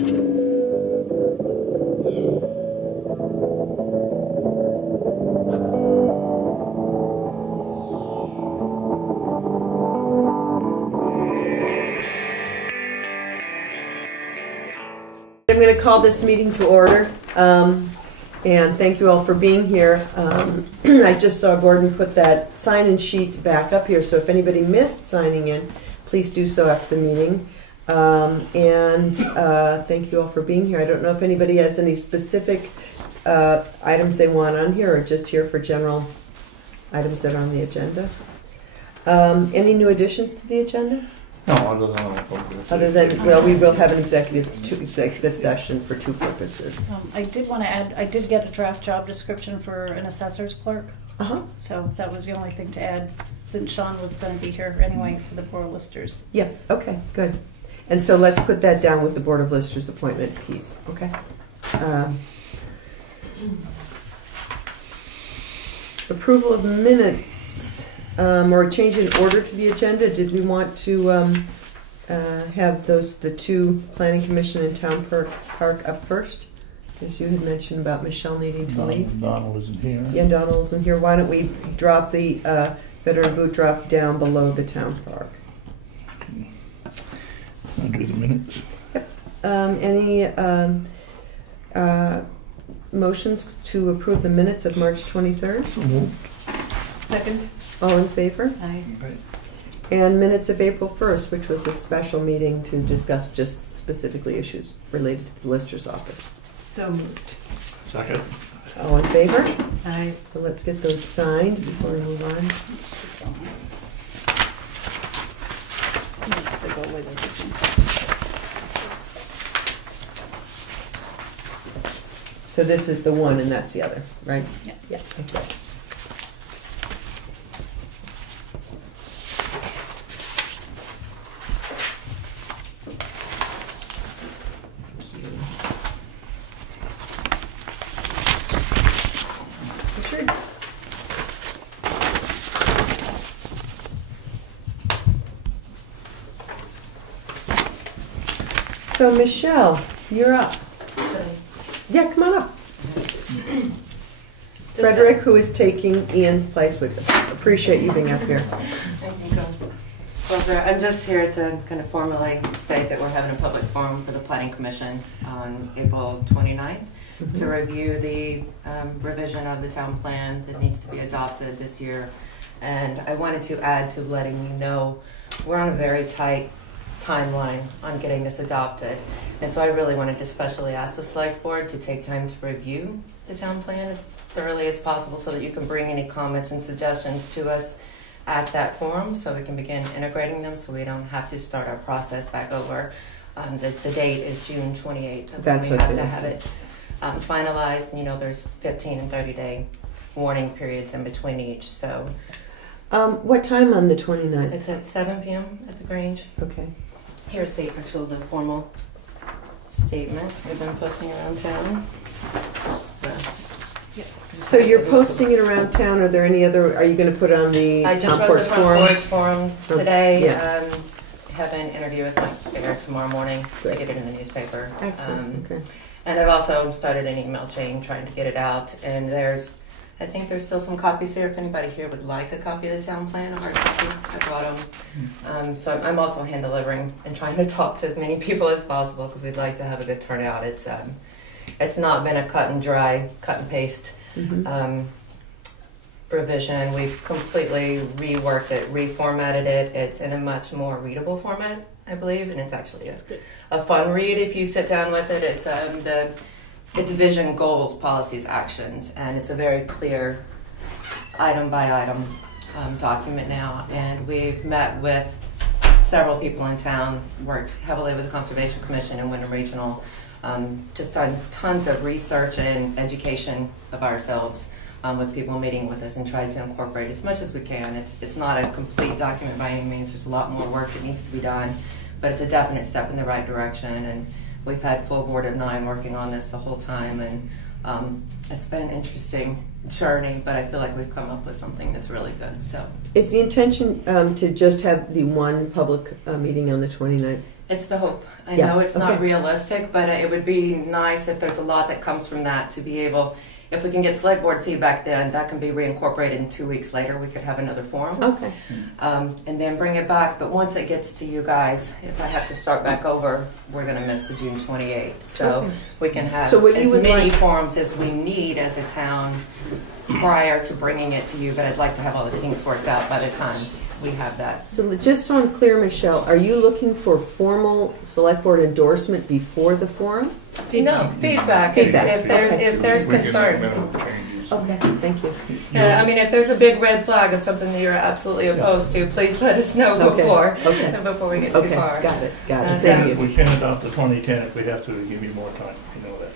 I'm going to call this meeting to order, and thank you all for being here. I just saw Gordon put that sign-in sheet back up here, so if anybody missed signing in, please do so after the meeting. Thank you all for being here. I don't know if anybody has any specific items they want on here, or just here for general items that are on the agenda. Any new additions to the agenda? No, other than well, we will have an executive session for two purposes. I did want to add, I did get a draft job description for an assessor's clerk. So that was the only thing to add, since Sean was going to be here anyway for the Board of Listers. Yeah, okay, good. And so let's put that down with the Board of Listers appointment piece, okay? Approval of minutes. Or a change in order to the agenda. Did we want to have the two Planning Commission and Town Park up first? Because you had mentioned about Michelle needing to leave. Donald isn't here. Yeah, Donald isn't here. Why don't we drop the veteran boot drop down below the Town Park? Okay. I'll do the minutes. Yep. Any motions to approve the minutes of March 23rd? So moved. Second. All in favor? Aye. Right. And minutes of April 1st, which was a special meeting to discuss just specifically issues related to the Lister's office. So moved. Second. All in favor? Aye. Well, let's get those signed before we move on. So this is the one and that's the other, right? Yeah. Yeah, okay. So Michelle, you're up. Yeah, come on up. Frederick, who is taking Ian's place, would appreciate you being up here. Thank you. Well, I'm just here to kind of formally state that we're having a public forum for the Planning Commission on April 29th to review the revision of the town plan that needs to be adopted this year. And I wanted to add to letting you know we're on a very tight timeline on getting this adopted, and so I really wanted to specially ask the select board to take time to review the town plan as thoroughly as possible so that you can bring any comments and suggestions to us at that forum so we can begin integrating them so we don't have to start our process back over. The date is June 28th. That's we what have to have it finalized. You know, there's 15 and 30-day warning periods in between each. So what time on the 29th? it's at 7 p.m. at the Grange. Okay. Here's the formal statement we've been posting around town. So you're posting it around town. Are there any other? Are you going to put on the I just town wrote porch the front forum? porch forum today. Yeah. Have an interview with Mike Bigger tomorrow morning to get it in the newspaper. Excellent. Okay. And I've also started an email chain trying to get it out. And I think there's still some copies here. If anybody here would like a copy of the town plan, I brought them. So I'm also hand delivering and trying to talk to as many people as possible because we'd like to have a good turnout. It's not been a cut and paste revision. We've completely reworked it, reformatted it. It's in a much more readable format, I believe, and it's actually a fun read if you sit down with it. It's vision, goals, policies, actions, and it's a very clear item by item document now. And we've met with several people in town, worked heavily with the Conservation Commission and Wyndham Regional, just done tons of research and education of ourselves with people meeting with us and tried to incorporate as much as we can. It's not a complete document by any means. There's a lot more work that needs to be done, but it's a definite step in the right direction. And we've had full board of 9 working on this the whole time, and it's been an interesting journey, but I feel like we've come up with something that's really good. So is the intention to just have the one public meeting on the 29th? It's the hope. I Yeah, know it's not okay. realistic, but it would be nice if there's a lot that comes from that to be able, if we can get select board feedback then, that can be reincorporated and 2 weeks later we could have another forum. Okay. And then bring it back. But once it gets to you guys, if I have to start back over, we're going to miss the June 28th. So Okay. we can have So what you as would many like- forums as we need as a town prior to bringing it to you. But I'd like to have all the kinks worked out by the time we have that. So just so I'm clear, Michelle, are you looking for formal select board endorsement before the forum? No, feedback. Feedback. If there's We can make concern. minimal changes. Okay, thank you. Yeah, I mean, if there's a big red flag of something that you're absolutely opposed to, please let us know Okay, before okay. before we get too Okay, far. got it, And, thank We you. can adopt the 2010 if we have to give you more time, you know that.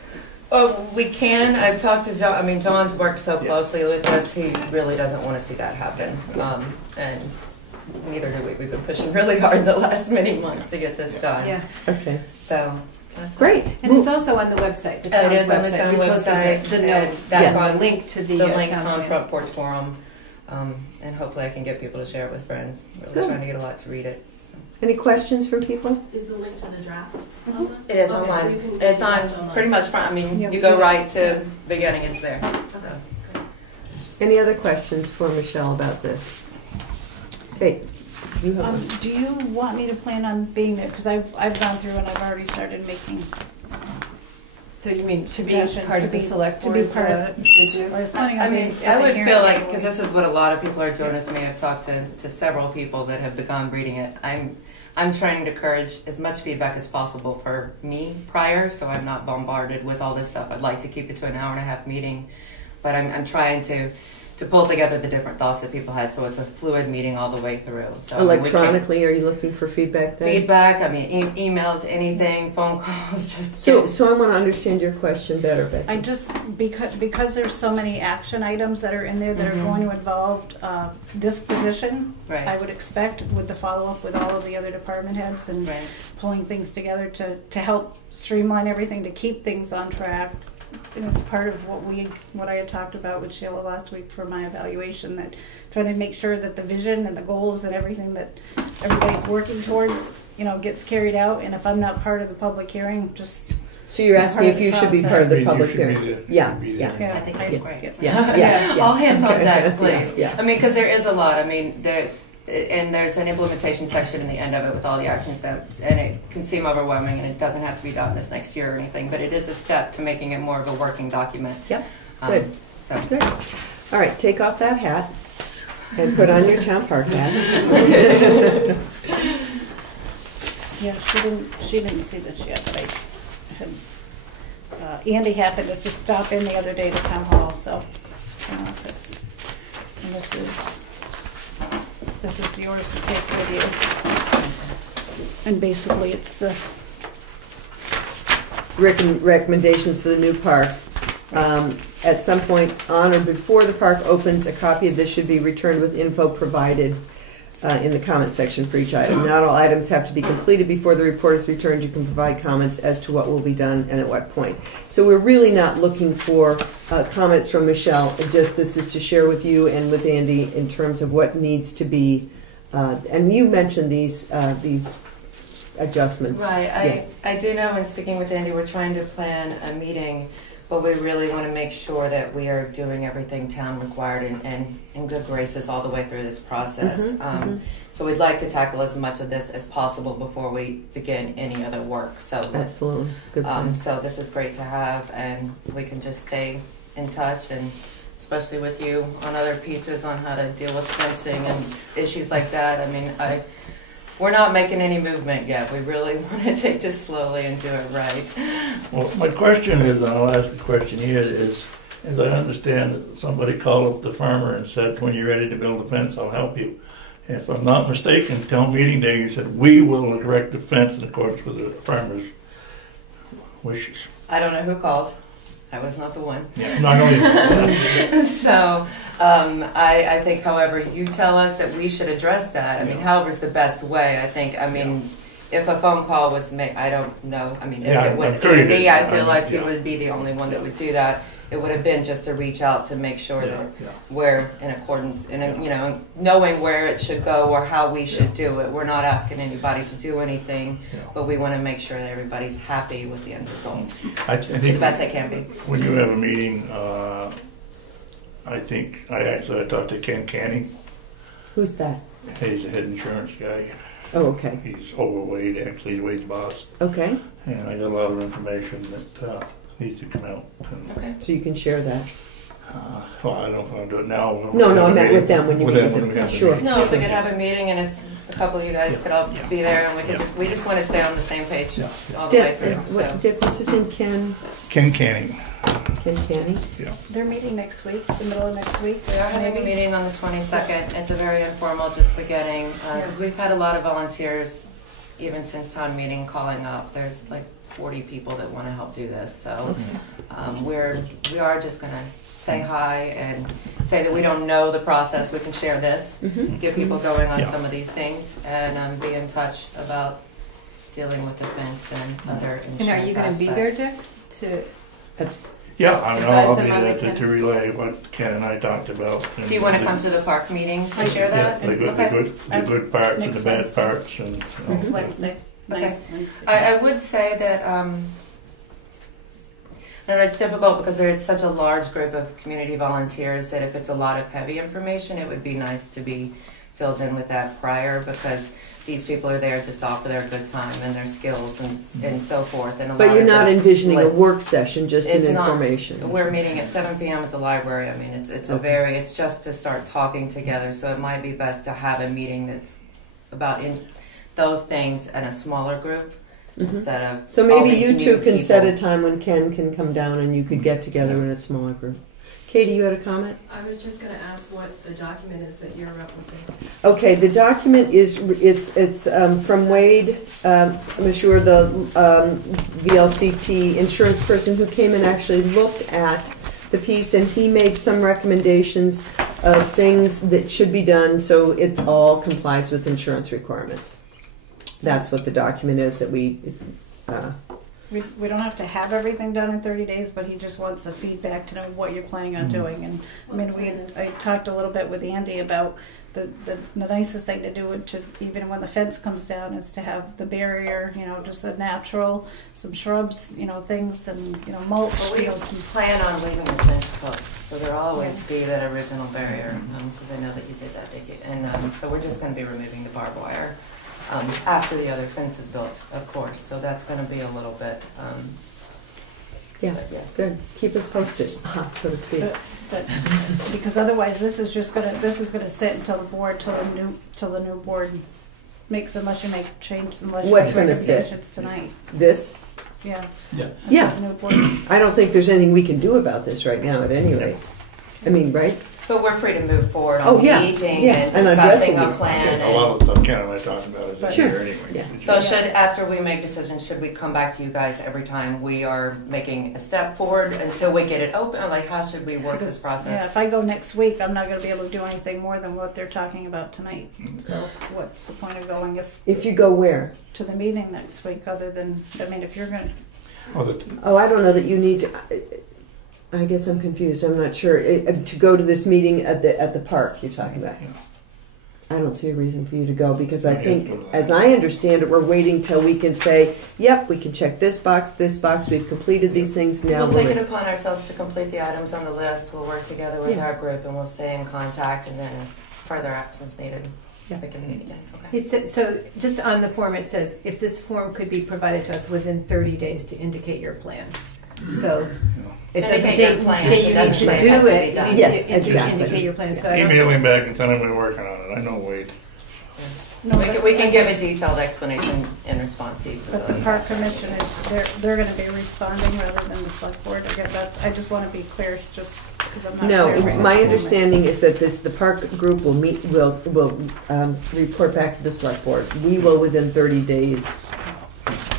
Oh, we can. I've talked to John. I mean, John's worked so Yeah. closely with this. He really doesn't want to see that happen. And neither do we. We've been pushing really hard the last many months to get this done. Yeah, Okay, So that's great. And it's also on the website, the town's It is website. on the town We posted website. the and note, that's Yeah. on the link to the the links town on website. Front Porch Forum. And hopefully I can get people to share it with friends. We're Good. trying to get a lot to read it. So. Any questions from people? Is the link to the draft? It is Okay, online. so you can It's get on it online. pretty much front. I mean, Yeah. you go right to beginning. It's there. So. Any other questions for Michelle about this? Okay, you have one. do you want me to plan on being there? Because I've gone through and I've already started making So you mean to be suggestions part to of the be- select to board? be part of it. review? I was planning on I mean, being at I the would hearing feel like, anyway. because this is what a lot of people are doing with me. I've talked to several people that have begun reading it. I'm trying to encourage as much feedback as possible for me prior, so I'm not bombarded with all this stuff. I'd like to keep it to an hour and a half meeting, but I'm trying to pull together the different thoughts that people had, so it's a fluid meeting all the way through. So Electronically, are you looking for feedback then? feedback. I mean, emails, anything, phone calls. Just So I want to understand your question better, Becky. I just, because there's so many action items that are in there that are going to involve this position, right. I would expect with the follow-up with all of the other department heads and Right. pulling things together to help streamline everything, to keep things on track. And it's part of what I had talked about with Sheila last week for my evaluation, that trying to make sure that the vision and the goals and everything that everybody's working towards, gets carried out. And if I'm not part of the public hearing, just So you're asking if you should be part of the You public should be hearing? there. You Yeah, should be yeah. there. I think that's great. Yeah. All hands on Okay. deck, please. Yeah. I mean, because there is a lot. I mean, and there's an implementation section in the end of it with all the action steps, and it can seem overwhelming, and it doesn't have to be done this next year or anything, but it is a step to making it more of a working document. Yep. Good. So. Good. All right, take off that hat and put on your town park hat. Yeah, she didn't see this yet, but I had, Andy happened to just stop in the other day to town hall, so, office. And this is yours to take with you. And basically it's, Recommendations for the new park. At some point on or before the park opens, a copy of this should be returned with info provided in the comment section for each item. Not all items have to be completed before the report is returned. You can provide comments as to what will be done and at what point. So we're really not looking for comments from Michelle. Just this is to share with you and with Andy in terms of what needs to be. And you mentioned these adjustments. Right. Yeah. I do know in speaking with Andy, we're trying to plan a meeting, but we really want to make sure that we are doing everything town required and in good graces all the way through this process. So we'd like to tackle as much of this as possible before we begin any other work. So Absolutely. Good plan. so this is great to have, and we can just stay in touch, and especially with you on other pieces on how to deal with fencing and issues like that. I mean, we're not making any movement yet. We really want to take this slowly and do it right. Well, my question is, and I'll ask the question here, is, as I understand, somebody called up the farmer and said, when you're ready to build a fence, I'll help you. If I'm not mistaken, town meeting day, you said, we will erect the fence in accordance with the farmer's wishes. I don't know who called. I was not the one. Yeah, no, I know you. So I think, however, you tell us that we should address that. I mean, however's the best way. I think, if a phone call was made, I don't know. I mean, if Yeah, it was I'm sure you Andy, did. I feel like he Yeah. would be the only one that would do that. It would have been just to reach out to make sure that Yeah. we're in accordance, knowing where it should go or how we should do it. We're not asking anybody to do anything, Yeah. but we want to make sure that everybody's happy with the end result, I to the think best they can be. when you have a meeting, I talked to Ken Canning. Who's that? He's the head insurance guy. Oh, okay. He's overweight, actually, he's Wade's boss. Okay, And I got a lot of information that needs to come out. And, Okay. so you can share that. well, I don't know if I'll do it now. No, I meant with them when you meet with them. we have the Sure. meeting. No, if we could have a meeting and if a couple of you guys could all be there and we just want to stay on the same page Yeah. all the way Dick, through. So. Dick, what's his name? Ken Canning. Canning? Yeah. They're meeting next week, the middle of next week. We are having a meeting on the 22nd. It's a very informal, just beginning, because we've had a lot of volunteers, even since town meeting, calling up. There's like 40 people that want to help do this. So we are just going to say hi and say that we don't know the process. We can share this, get people going on some of these things, and be in touch about dealing with defense and other insurance And are you going to be there, aspects. Dick? Yeah, I mean, Advise I'll them be on there the to relay what Ken and I talked about. So you want to come to the park meeting to share that? Yeah, the good parts and Next the bad Wednesday. parts. And, Next Wednesday. Okay. night, Wednesday. I would say that I don't know, it's difficult because it's such a large group of community volunteers that if it's a lot of heavy information, it would be nice to be filled in with that prior, because these people are there to offer their good time and their skills and so forth. And a But lot you're of not the- envisioning a like, work session, just an It's not. information. We're meeting at 7 p.m. at the library. I mean, it's it's just to start talking together. So it might be best to have a meeting that's about those things in a smaller group instead of So all maybe these you new two can set a people. time when Ken can come down and you could get together in a smaller group. Katie, you had a comment? I was just going to ask what the document is that you're referencing. Okay, the document is, it's from Wade, Monsieur, the VLCT insurance person who came and actually looked at the piece, and he made some recommendations of things that should be done so it all complies with insurance requirements. That's what the document is that we We don't have to have everything done in 30 days, but he just wants the feedback to know what you're planning on doing. And I mean, I talked a little bit with Andy about the nicest thing to do, even when the fence comes down, is to have the barrier, just a natural, some shrubs, things, and mulch, Well, we some plan on leaving the fence post, so there'll always be that original barrier, because I know that you did that, Vicki. And so we're just going to be removing the barbed wire after the other fence is built, of course. So that's going to be a little bit. yeah, But yes. good. Keep us posted, so to speak. But because otherwise, this is gonna sit until the new board makes, unless you make change, unless you What's make gonna sit? recommendations tonight. This? Yeah. Yeah. Yeah. The new board. I don't think there's anything we can do about this right now at any rate. I mean, right? But we're free to move forward on Oh, yeah, meeting yeah, and and discussing addressing a these. plan. a lot of the stuff Ken and I talked about is in Sure. here anyway. Yeah. So after we make decisions, should we come back to you guys every time we are making a step forward until we get it open? Like, how should we work this Yeah, process? if I go next week, I'm not gonna be able to do anything more than what they're talking about tonight. So what's the point of going If you go where? to the meeting next week, other than, if you're gonna, Oh, I don't know that you need to. I guess I'm confused. I'm not sure. To go to this meeting at the park you're talking about. I don't see a reason for you to go because I think, as I understand it, we're waiting till we can say, yep, we can check this box, we've completed these things, now We'll take we're it upon ourselves to complete the items on the list. We'll work together with Yeah. our group and we'll stay in contact, and then as further actions needed, Yeah. we can meet again. Okay. He said, so just on the form it says, if this form could be provided to us within 30 days to indicate your plans. So it To doesn't indicate say, your plans. say It you doesn't need say it to has do to be it. You done. need Yes, to exactly. indicate your plans. So I don't, Email him back and tell him we're working on it. I know Wade. no, We can give a detailed explanation in response to each of but the those. park commission they're gonna be responding rather than the select board. Again, I just wanna be clear, just because I'm not No, clear right my now. understanding is that the park group will report back to the select board. We will within 30 days.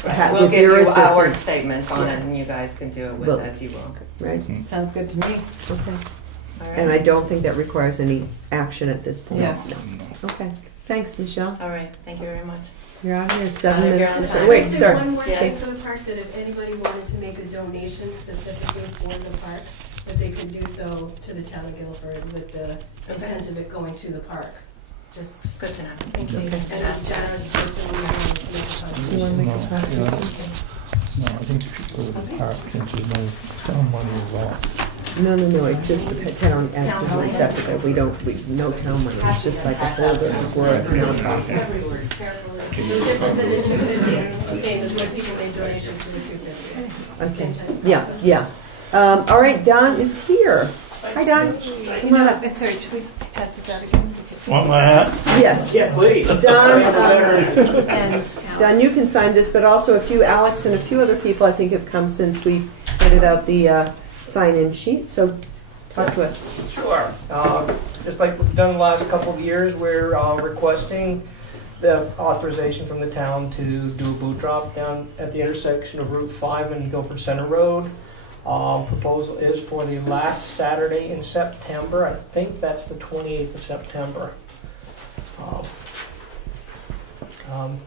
Right. We'll with give your you our assistance. statements on it, and you guys can do it with Well- as you will. Right? sounds good to me. Okay. All right. And I don't think that requires any action at this point. Yeah. No. Okay. Thanks, Michelle. All right. Thank you very much. You're out of here. 7 Out of here minutes. on is- time. Wait, Is there sorry. one more Yes. thing for the park, that if anybody wanted to make a donation specifically for the park, that they could do so to the town of Guilford with the intent of it going to the park. Just Good to know. in case any generous person would want to make a contribution. You want to make a No, contribution? No, I think you should go to the park since there's no town money involved. No, it's just the town acts as a receptacle. No town money, it's just like a holder, because we're a nonprofit. Every word, carefully. No different than the 250, same as when people made donations to the 250. Okay, Same type of yeah, process. yeah. All right, Don is here. Hi, Don. Come on up. Sorry, should we pass this out again? Want my hat? Yes. Yeah, please. Don, And Don, you can sign this, but also Alex and a few other people I think have come since we handed out the sign-in sheet, so talk to us. Sure. Just like we've done the last couple of years, we're requesting the authorization from the town to do a boot drop down at the intersection of Route 5 and Guilford Center Road. Proposal is for the last Saturday in September. I think that's the 28th of September.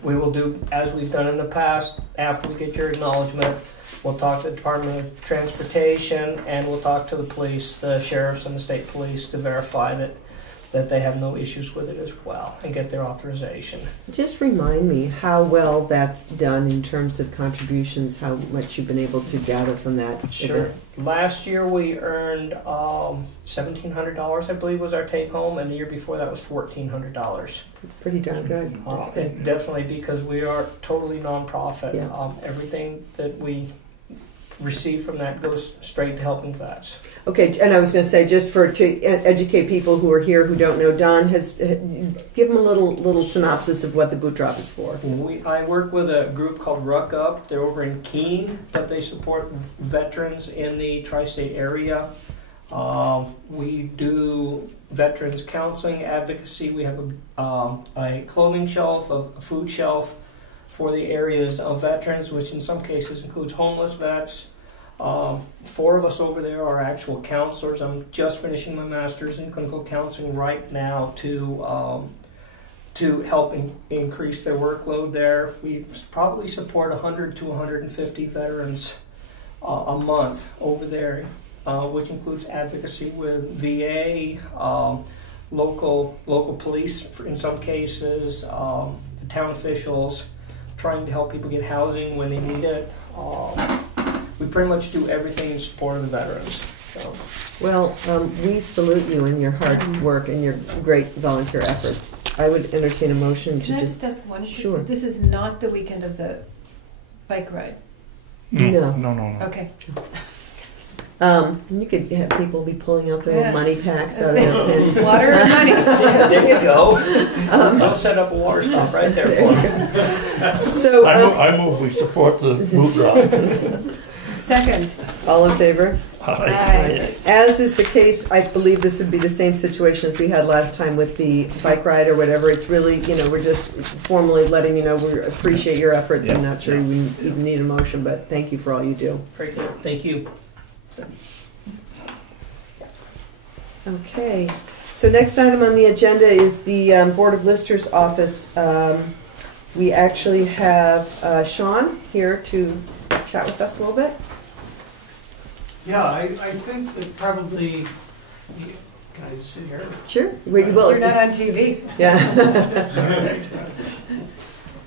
We will do as we've done in the past. After we get your acknowledgement, we'll talk to the Department of Transportation and we'll talk to the police, the sheriffs and the state police to verify that they have no issues with it as well and get their authorization. Just remind me how well that's done in terms of contributions, how much you've been able to gather from that. Sure. Last year we earned $1,700, I believe, was our take home, and the year before that was $1,400. It's pretty darn good. That's good. Definitely, because we are totally nonprofit. Yeah. Everything that we receive from that goes straight to helping vets. Okay, and I was going to say, just to educate people who are here who don't know, Don has give them a little synopsis of what the boot drop is for. I work with a group called Ruck Up. They're over in Keene, but they support veterans in the tri-state area. We do veterans counseling, advocacy. We have a clothing shelf, a food shelf for the areas of veterans, which in some cases includes homeless vets. 4 of us over there are actual counselors. I'm just finishing my master's in clinical counseling right now to help increase their workload there. We probably support 100 to 150 veterans a month over there, which includes advocacy with VA, local police in some cases, the town officials, trying to help people get housing when they need it. We pretty much do everything in support of the veterans. So. Well, we salute you and your hard work and your great volunteer efforts. I would entertain a motion to can I just... just ask one quick? Sure. This is not the weekend of the bike ride. No. No. Okay. You could have people be pulling out their little money packs out of their pen. Water and money. There you go. I'll set up a water stop right there for them. So, I move we support the boot drop. Second. all in favor? Aye. As is the case, I believe this would be the same situation as we had last time with the bike ride or whatever. It's really, we're just formally letting you know we appreciate your efforts. I'm not sure we even need a motion, but thank you for all you do. Very good. Thank you. Okay, so next item on the agenda is the Board of Listers office. We actually have Sean here to chat with us a little bit. Yeah, I think that probably, can I sit here? Sure. Well, you will. You're not on TV. Yeah.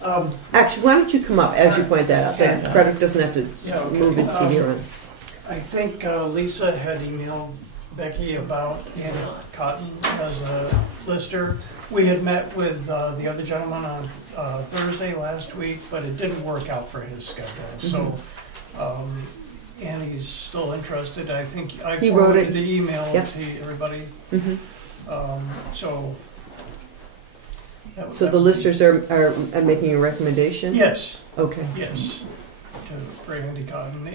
Um, Actually, why don't you come up as you point that out? Then Frederick doesn't have to move his TV around. I think Lisa had emailed Becky about Andy Cotton as a lister. We had met with the other gentleman on Thursday last week, but it didn't work out for his schedule. So Andy's still interested. I think I forwarded the email to everybody. Mm-hmm. So the listers are making a recommendation? Yes. Okay. Yes. For Andy Cotton.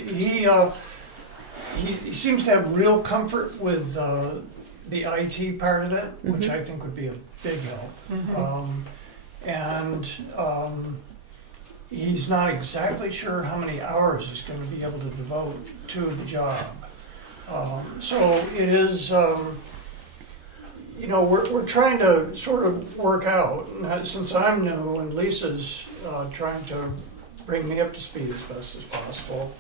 He seems to have real comfort with the IT part of it, which I think would be a big help. He's not exactly sure how many hours he's going to be able to devote to the job. So it is, we're trying to sort of work out, since I'm new and Lisa's trying to bring me up to speed as best as possible.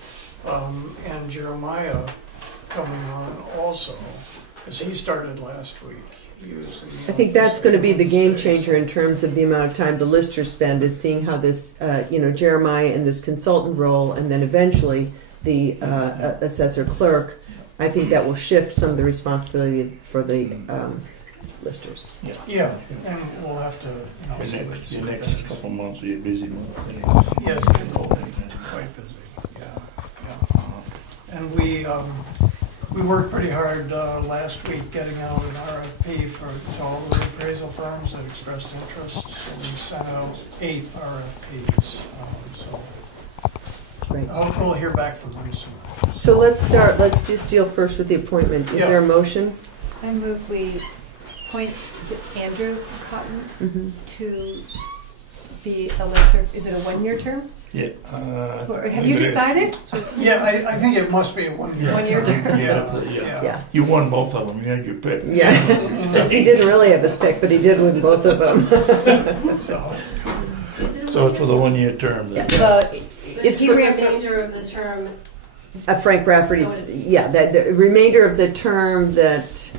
And Jeremiah coming on also, because he started last week. I think that's going to be the game changer in terms of the amount of time the listers spend, is seeing how this, Jeremiah in this consultant role, and then eventually the assessor clerk. I think that will shift some of the responsibility for the listers. Yeah, and we'll have to, The next couple months will be a busy month. Yes, quite busy. Yeah. And we worked pretty hard last week getting out an RFP to all the appraisal firms that expressed interest. So we sent out 8 RFPs. Great. I hope we'll hear back from them soon. So let's just deal first with the appointment. Is there a motion? I move we appoint, is it Andrew Cotton, to be a lister? Is it a 1-year term? Yeah. Or have you decided? Yeah, I think it must be a 1-year. 1-year term. Yeah. You won both of them. You had your pick. Yeah. He didn't really have his pick, but he did win both of them. So it's for the 1-year term. Yeah. It's for the remainder of the term. Frank Rafferty's, the remainder of the term that...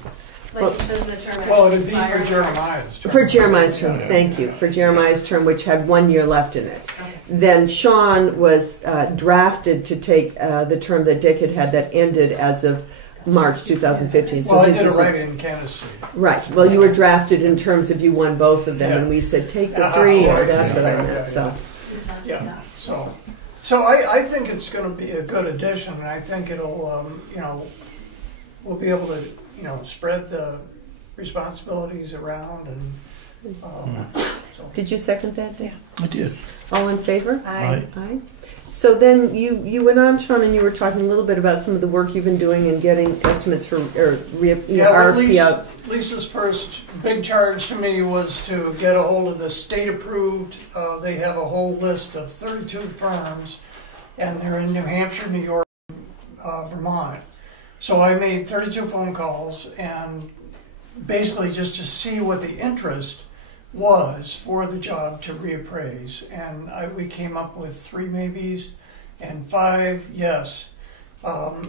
Doesn't the term Well, it is expire? for Jeremiah's term. For Jeremiah's term, thank you. For Jeremiah's term, which had 1 year left in it. Okay. Then Sean was drafted to take the term that Dick had that ended as of March 2015. So Well, I his did it is right in Kansas City. right. Well, you were drafted in terms of you won both of them, Yeah. and we said take the 3, or that's what I meant. Yeah. So Yeah, so I think it's going to be a good addition, and I think it'll, we'll be able to, spread the responsibilities around, and so. did you second that, Dick? I did. All in favor? Aye. Aye. So then you went on, Sean, and you were talking a little bit about some of the work you've been doing and getting estimates for RFP out. Lisa's first big charge to me was to get a hold of the state-approved. They have a whole list of 32 firms, and they're in New Hampshire, New York, Vermont. So I made 32 phone calls, and basically just to see what the interest was for the job to reappraise. And we came up with 3 maybes and 5 yes.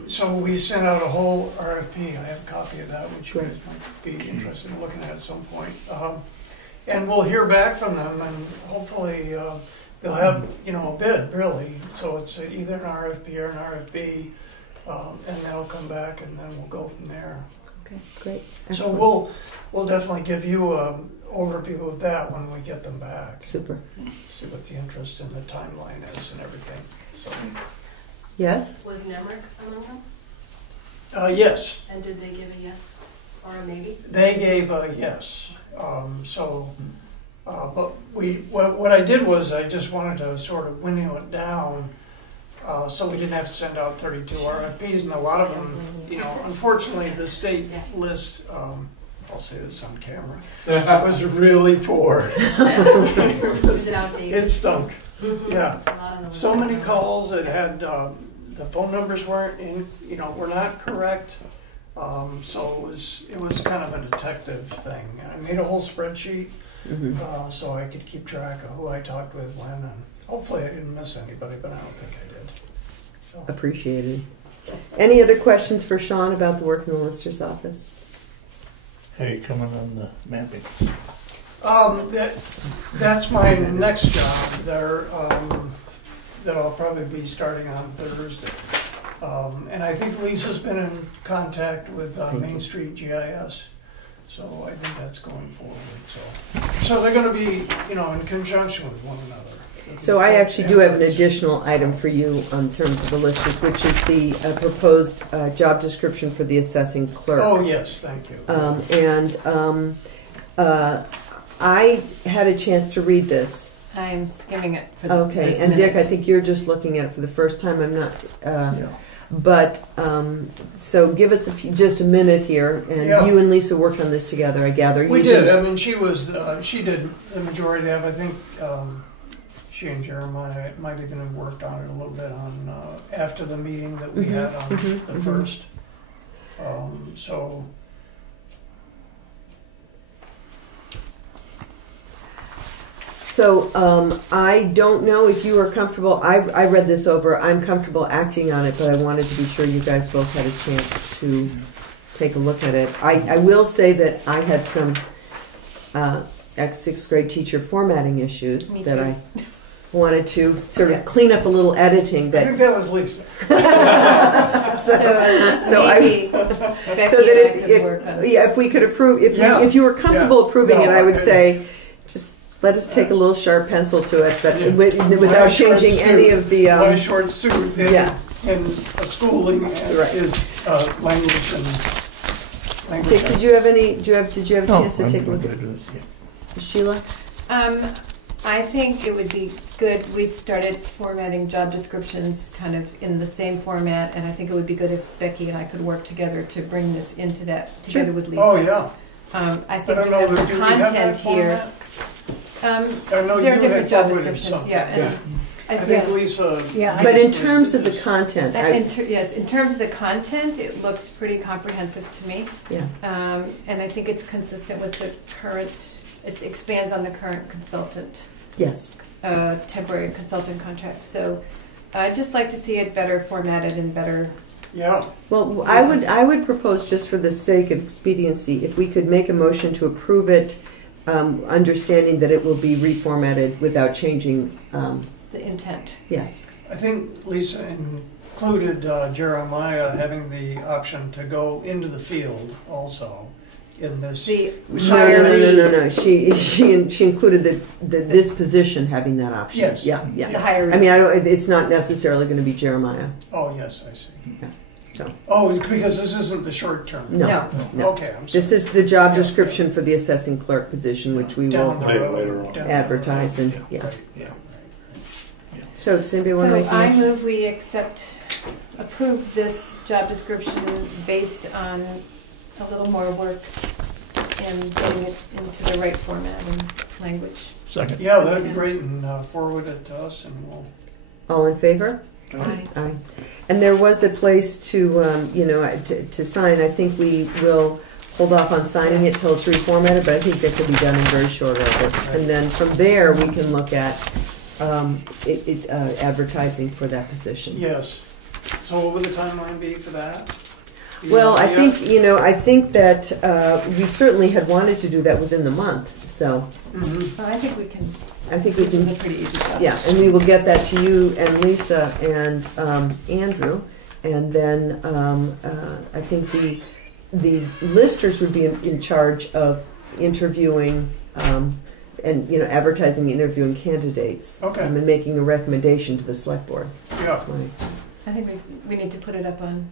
So we sent out a whole RFP. I have a copy of that, which you guys might be interested in looking at some point. And we'll hear back from them, and hopefully they'll have a bid, really. So it's either an RFP or an RFB, and they'll come back, and then we'll go from there. Okay, great. Excellent. So we'll definitely give you an overview of that when we get them back. Super. See what the interest in the timeline is and everything. So. Yes? Was Nemrick among them? Yes. And did they give a yes or a maybe? They gave a yes. But what I did was I just wanted to sort of winnow it down, so we didn't have to send out 32 RFPs, and a lot of them, unfortunately, the state list. I'll say this on camera. Was really poor. Was it outdated? It stunk. Yeah. A lot of them So many calls that had the phone numbers weren't were not correct. So it was kind of a detective thing. And I made a whole spreadsheet so I could keep track of who I talked with when, and hopefully I didn't miss anybody, but I don't think I did. So. Appreciated. Any other questions for Sean about the work in the Lister's office? How are you coming on the mapping? That's my next job there, that I'll probably be starting on Thursday. And I think Lisa's been in contact with Main Street GIS, so I think that's going forward. So they're going to be, in conjunction with one another. So I actually do have an additional item for you in terms of the Listers, which is the proposed job description for the assessing clerk. Oh, yes, thank you. I had a chance to read this. I'm skimming it for Okay, this and Dick, minute. I think you're just looking at it for the first time. I'm not. But so give us just a minute here, and you and Lisa worked on this together. I gather we did. I mean, she did the majority of. I think she and Jeremiah might even have worked on it a little bit on after the meeting that we had on the first. So I don't know if you are comfortable. I read this over. I'm comfortable acting on it, but I wanted to be sure you guys both had a chance to take a look at it. I will say that I had some ex-6th grade teacher formatting issues Me that too. I wanted to sort of clean up a little editing. I That think that was Lisa. so maybe so Becky that and I could work on it. if we could approve, Yeah. if you were comfortable Yeah. approving it, No, I would I- say just let us take a little sharp pencil to it, but Yeah. without My short changing any suit- of the. My short suit and, Yeah. and schooling Right. is language and language. Dick, did you have any? Did you have a No, chance to take a look at Sheila? I think it would be good, we've started formatting job descriptions kind of in the same format, and I think it would be good if Becky and I could work together to bring this into that, together with Lisa. Oh, yeah. I I think don't know, the do we have content that here, format? I know there are you different had job forwarded descriptions, something. yeah, and I think Lisa. Yeah, But in terms of the content, yes, in terms of the content, it looks pretty comprehensive to me. yeah. And I think it's consistent with the current, it expands on the current consultant, Yes. temporary consultant contract. So I'd just like to see it better formatted and better. Yeah. Well, I would propose, just for the sake of expediency, if we could make a motion to approve it, understanding that it will be reformatted without changing. The intent. Yes. I think Lisa included Jeremiah having the option to go into the field also in this. The No. She included this position having that option. Yes. Yeah. The Yeah. higher. I mean, it's not necessarily going to be Jeremiah. Oh, yes, I see. So Oh, because this isn't the short term. no. No. Okay, I'm sorry. This is the job Yeah. description for the assessing clerk position, which we Down will the road. later on. Down the advertise and road. yeah. Right, yeah. So does anybody want to So make a I motion? move we approve this job description based on a little more work and getting it into the right format and language. Second. Yeah, that'd be great, and forward it to us, and we'll. All in favor? Aye. Aye. And there was a place to, to sign. I think we will hold off on signing it till it's reformatted, but I think that could be done in very short order. And then from there, we can look at advertising for that position. Yes. So what would the timeline be for that? Do you Well, know I yet? think that we certainly had wanted to do that within the month. So Mhm. So I think we can. I think we This is can, a pretty easy job. yeah, and we will get that to you and Lisa and Andrew. And then I think the listers would be in charge of interviewing and advertising, interviewing candidates, Okay. and making a recommendation to the select board. Yeah. Right. I think we need to put it up on.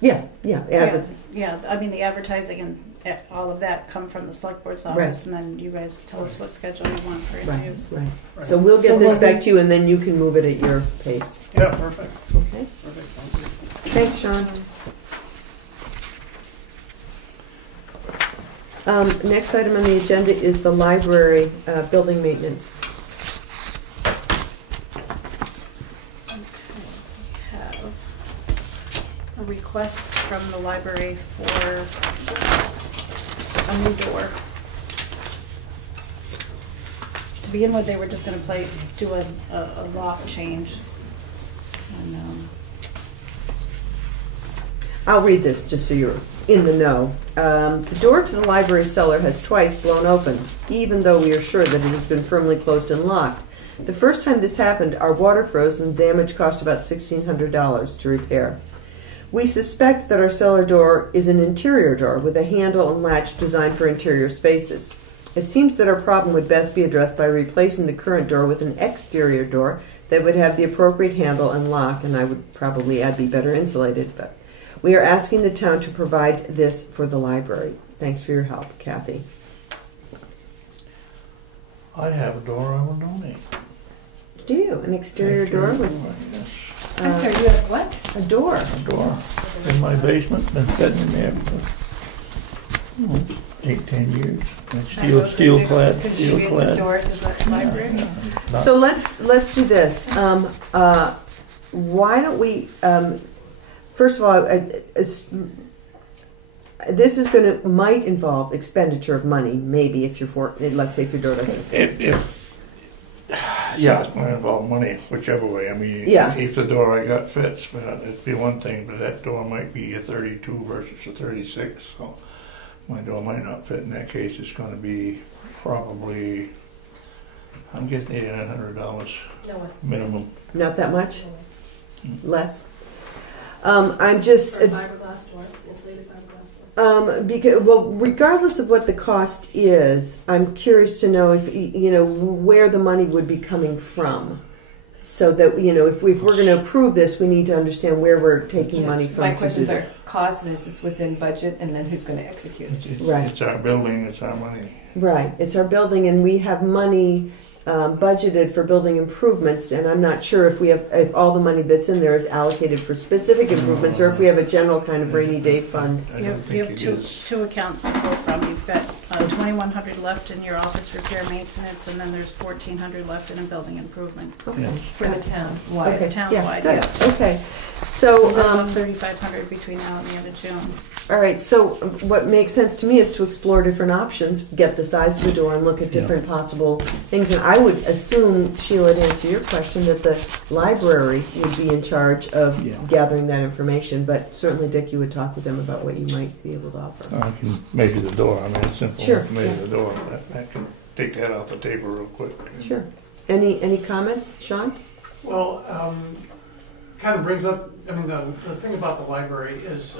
Yeah. Yeah, I mean, the advertising and all of that come from the select board's office, and then you guys tell us what schedule you want for Right, interviews. right. Right. So we'll get So this we'll back be- to you, and then you can move it at your pace. Yeah, perfect. Okay. Perfect. Thank you. Thanks, Sean. Next item on the agenda is the library building maintenance. We have a request from the library for a new door. To begin with, they were just gonna do a lock change. And, I'll read this just so you're in the know. The door to the library cellar has twice blown open, even though we are sure that it has been firmly closed and locked. The first time this happened, our water froze and damage cost about $1,600 to repair. We suspect that our cellar door is an interior door with a handle and latch designed for interior spaces. It seems that our problem would best be addressed by replacing the current door with an exterior door that would have the appropriate handle and lock, and I would probably add be better insulated, but we are asking the town to provide this for the library. Thanks for your help, Kathy. I have a door I will donate. Do you? An exterior door with Yes, I'm sorry, you have what? a door? a door in my basement, been sitting in there for 8-10 years. And steel clad. Contributes a door to the library. So let's do this. Why don't we? First of all, this is might involve expenditure of money. Maybe if let's say if your door doesn't. If Yeah, it's going to involve money, whichever way. I mean, Yeah. if the door I got fits, but it'd be one thing, but that door might be a 32 versus a 36, so my door might not fit. In that case, it's going to be probably, I'm guessing $800 No way. minimum. Not that much? No way. Less? I'm just... For a fiberglass door, insulated fiberglass door. Because, well, regardless of what the cost is, I'm curious to know if where the money would be coming from, so that if we're going to approve this, we need to understand where we're taking money from. My to do questions are this. cost, and is this within budget, and then who's going to execute it? Right. It's our building, it's our money. Right. It's our building, and we have money budgeted for building improvements, and I'm not sure if all the money that's in there is allocated for specific improvements, or if we have a general kind of rainy day fund. I You don't have, you think have it is. two accounts to pull from. You've got 2,100 left in your office repair maintenance, and then there's 1,400 left in a building improvement. Okay. Yeah. For the town, why? Okay. Townwide, Yeah. yeah. Good. Okay. So. So about 3,500 between now and the end of June. All right, so what makes sense to me is to explore different options, get the size of the door, and look at different possible things. And I would assume, Sheila, to answer your question, that the library would be in charge of gathering that information. But certainly, Dick, you would talk with them about what you might be able to offer. I can measure the door. I mean, it's simple. Sure, enough to measure yeah. the door. I can take that off the table real quick. Sure. Any comments, Sean? Well, kind of brings up, I mean, the thing about the library is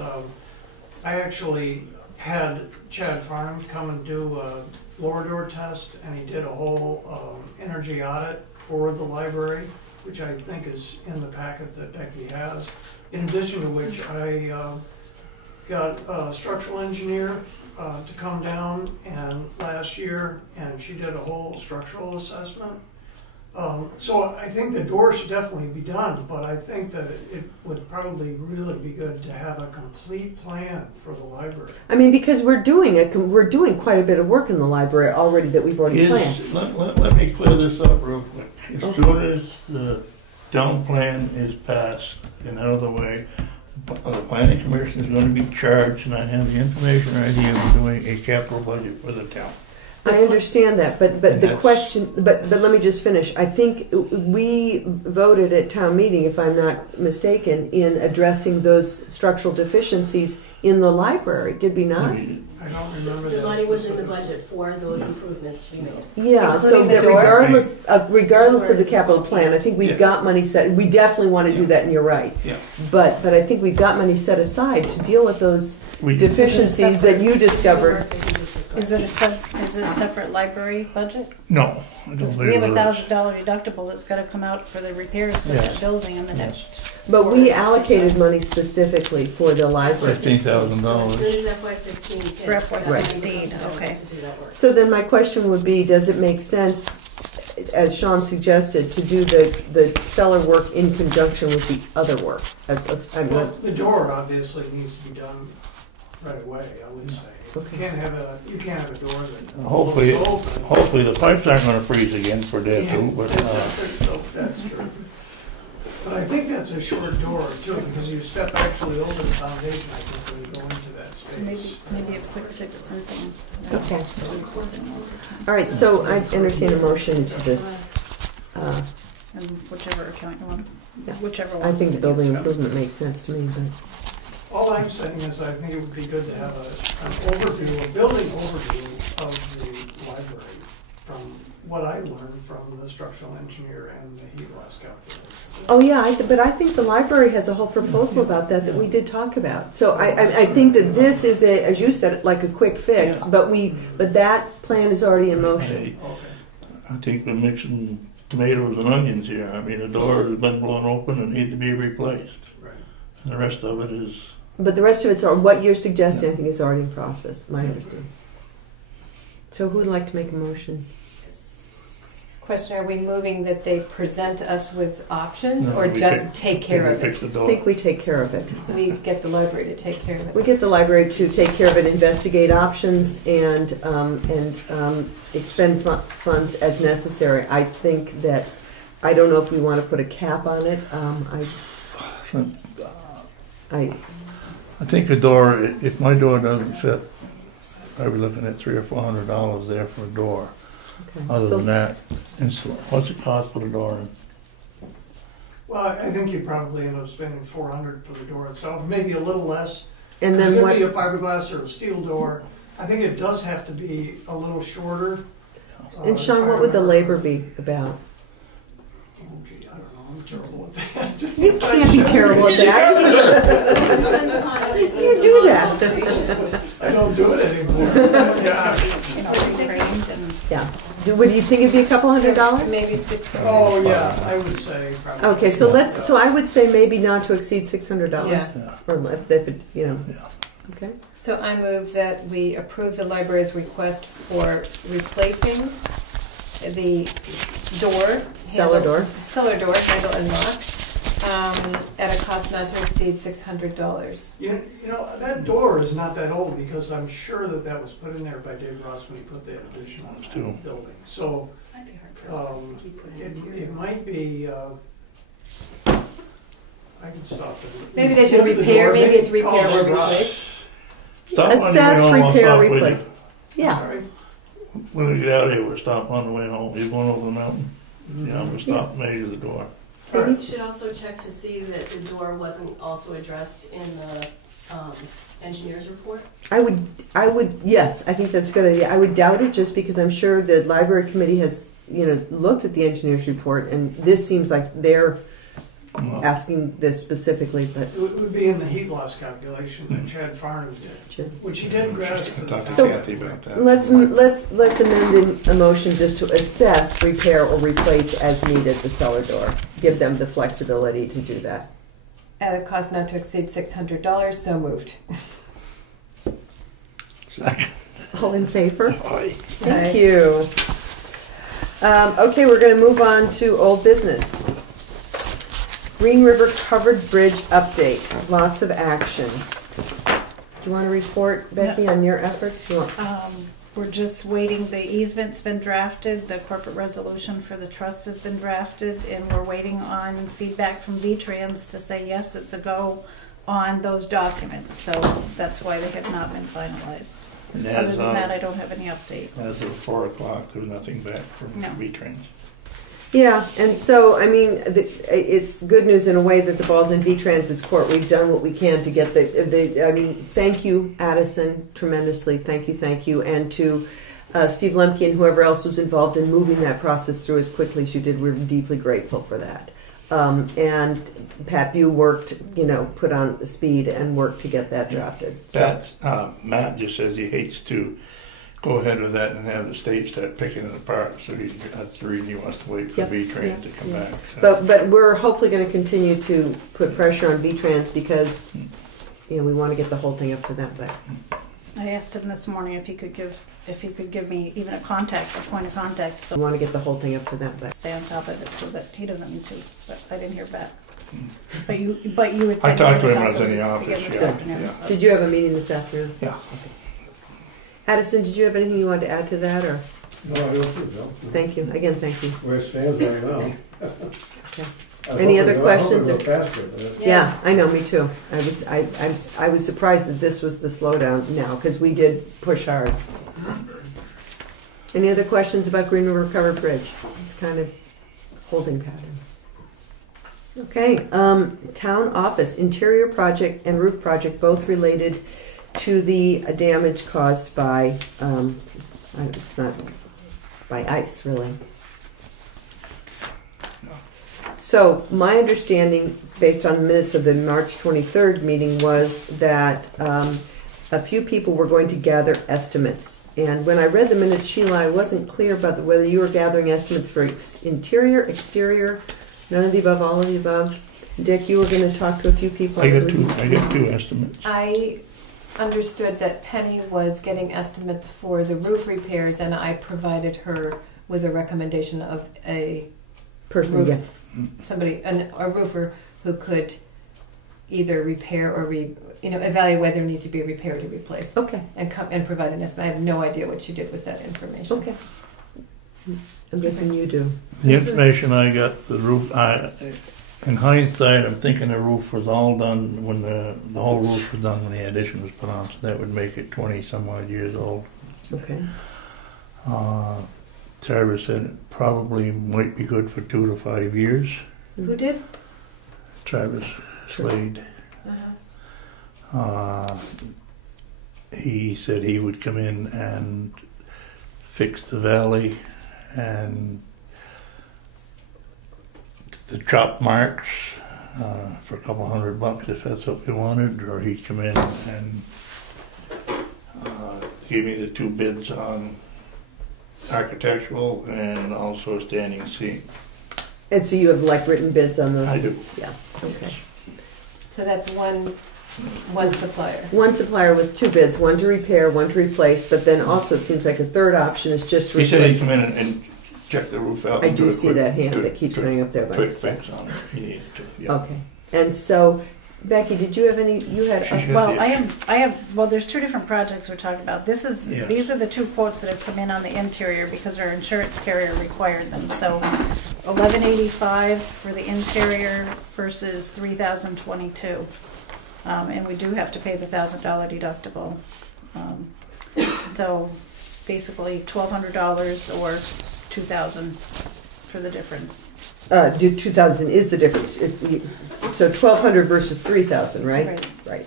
I actually had Chad Farm come and do a lower door test, and he did a whole energy audit for the library, which I think is in the packet that Becky has. In addition to which, I got a structural engineer to come down last year, and she did a whole structural assessment. So I think the door should definitely be done, but I think that it would probably really be good to have a complete plan for the library. I mean, because we're doing quite a bit of work in the library already that we've already planned. Let me clear this up real quick. As soon as the town plan is passed and out of the way, the planning commission is going to be charged, and I have the information right here, of doing a capital budget for the town. I understand that, but the that's- question, but let me just finish. I think we voted at town meeting, if I'm not mistaken, in addressing those structural deficiencies in the library. Did we not? I don't remember The that. money was in the budget for those improvements to be made. Yeah. So Including the that door? regardless of the capital plan, I think we've got money set. We definitely want to do that, and you're right. Yeah. But I think we've got money set aside to deal with those We deficiencies that you discovered. Is it a separate library budget? No, I don't Because believe we have it a is. $1,000 deductible that's got to come out for the repairs of Yes. that building in the next. But 4 we to 6 allocated months. money specifically for the library. $15,000. So as soon as FY16 hits. For FY16, that's when we okay. to do that work. So then my question would be, does it make sense, as Sean suggested, to do the cellar work in conjunction with the other work? Well, the door obviously needs to be done right away, I would say. Okay. You can't have a door that Hopefully, will open. hopefully the pipes aren't going to freeze again for that Yeah, too. But that's true. But I think that's a short door too, because you step actually over the foundation, I think, when you go into that So space. maybe a quick fix, something. Okay. Something over time. All right, so I entertain a motion to this. And whichever account you want, Yeah. whichever one. I think the it building is from. improvement makes sense to me, but All I'm saying is I think it would be good to have an overview, a building overview of the library from what I learned from the structural engineer and the heat loss calculator. oh yeah, but I think the library has a whole proposal about that we did talk about. So I think that this is as you said, like a quick fix. Yeah. But that plan is already in motion. I think we're mixing tomatoes and onions here. I mean, the door has been blown open and needs to be replaced. Right. And the rest of it is. But the rest of it's what you're suggesting. I think is already in process. My understanding. So who would like to make a motion? Question, are we moving that they present us with options, No, or we just fix- take care of Fix it? the I door. think we take care of it. We get the library to take care of it. We get the library to take care of it, investigate options, and expend funds as necessary. I think that I don't know if we want to put a cap on it. I think the door, if my door doesn't fit, I'd be looking at $300 or $400 there for a door. Okay. Other So- than that, what's it cost for the door? Well, I think you probably end up spending $400 for the door itself, maybe a little less. And It's then gonna what? be a fiberglass or a steel door. I think it does have to be a little shorter. And Sean, what would the labor be about? Oh, gee, I don't know, I'm terrible at that. You can't be terrible at that. You do that. I don't do it anymore. Yeah. You know, framed and Yeah. What do you think it'd be? A couple $100? Maybe $600. Oh, yeah, I would say probably. Okay, so so I would say maybe not to exceed $600. Yeah. Or if it, you know. Yeah. Okay. So I move that we approve the library's request for replacing the door. Cellar door. Cellar door, handle and lock, at a cost not to exceed $600. You know, that door is not that old because I'm sure that was put in there by Dave Ross when he put that addition on Too. the building. So, it might be, I can stop it. Maybe they should Look at the repair, door, maybe it's call repair or Dave Ross. replace. Stop on the way Assess, home, I'll repair, stop with you. replace. Yeah. Sorry. When we get out of here, we'll stop on the way home. You're going over the mountain? Yeah, we'll stop and measure the door. Katie? You should also check to see that the door wasn't also addressed in the engineer's report. I would, yes, I think that's a good idea. I would doubt it just because I'm sure the library committee has, looked at the engineer's report, and this seems like they're asking this specifically, but It would be in the heat loss calculation that Chad Farnham did, which he did grasp. I talked to So, Kathy about that. let's amend a motion just to assess, repair, or replace as needed the cellar door. Give them the flexibility to do that. At a cost not to exceed $600, so moved. Second. All in favor? Aye. Thank you. Okay, we're going to move on to old business. Green River Covered Bridge update. Lots of action. Do you want to report, Becky, on your efforts? You want- we're just waiting. The easement's been drafted. The corporate resolution for the trust has been drafted, and we're waiting on feedback from V-Trans to say yes, it's a go on those documents. So that's why they have not been finalized. And Other as, than that, I don't have any update. as of 4 o'clock, there's nothing back from No. V-Trans. Yeah, and so, I mean, it's good news in a way that the ball's in V-Trans's court. We've done what we can to get thank you, Addison, tremendously. Thank you. And to Steve Lemke and whoever else was involved in moving that process through as quickly as you did. We're deeply grateful for that. And Pat, you worked, put on the speed and worked to get that drafted. So, Matt just says he hates to go ahead with that and have the state start picking it apart. So that's the reason he wants to wait for Yep, V-Trans to come back. So. but we're hopefully going to continue to put pressure on V-Trans because, we want to get the whole thing up to them. But I asked him this morning if he could give me even a point of contact, so we want to get the whole thing up to them. But stay on top of it so that he doesn't need to. But I didn't hear back. But you would. I talked to him talk when I was in the again office, this yeah, afternoon. yeah. So. did you have a meeting this afternoon? Yeah. Addison, did you have anything you wanted to add to that? Or No, I don't think so. thank you again. Thank you. Where it stands right now. Any other questions? I hope it goes faster, but Yeah, I know. Me too. I was surprised that this was the slowdown now because we did push hard. Any other questions about Green River Covered Bridge? It's kind of holding pattern. Okay, town office, interior project and roof project, both related to the damage caused by, it's not by ice, really. So my understanding, based on the minutes of the March 23rd meeting, was that a few people were going to gather estimates. And when I read the minutes, Sheila, I wasn't clear about whether you were gathering estimates for interior, exterior, none of the above, all of the above. Dick, you were going to talk to a few people. I got two estimates. I understood that Penny was getting estimates for the roof repairs, and I provided her with a recommendation of a Person, roof, yeah. somebody, a roofer who could either repair or evaluate whether it needs to be repaired or replaced, Okay, and provide an estimate. I have no idea what she did with that information. okay. I'm guessing you do. The information I got, the roof, in hindsight, I'm thinking the roof was all done when the whole roof was done when the addition was put on, so that would make it 20 some odd years old. Okay. Travis said it probably might be good for 2 to 5 years. Who did? Travis Slade. He said he would come in and fix the valley and the chop marks for a couple $100 if that's what we wanted, or he'd come in and give me the 2 bids on architectural and also standing seam. And so you have like written bids on those? I do. Yeah, okay. So that's one supplier. One supplier with 2 bids, one to repair, one to replace, but then also it seems like a third option is just to He said he'd replace. come in and check the roof out. I and do a see quick- that hand quick- that keeps quick- going up there. By Quick fix on it. He needed to. Yeah. Okay. And so, Becky, did you have any? You had. She's got Well, the- I have. Well, there's 2 different projects we're talking about. Yeah. These are the 2 quotes that have come in on the interior because our insurance carrier required them. So, $1185 for the interior versus $3,022, and we do have to pay the $1,000 deductible. So, basically $1,200 or $2,000 for the difference. 2,000 is the difference. So 1,200 versus 3,000, right? Right.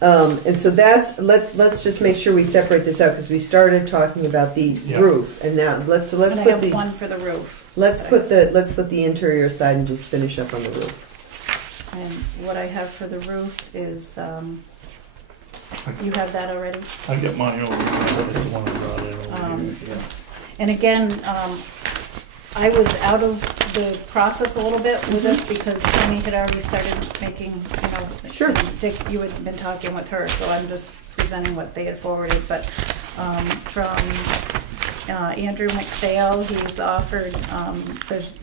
And so that's let's just make sure we separate this out because we started talking about the roof, and now let's And I put have the one for the roof. let's put the interior aside and just finish up on the roof. And what I have for the roof is, you have that already? I get mine over here. That's the one I brought in over here. Yeah. And again, I was out of the process a little bit with this because Amy had already started making, Sure. and Dick, you had been talking with her, so I'm just presenting what they had forwarded. But from Andrew McPhail, he's offered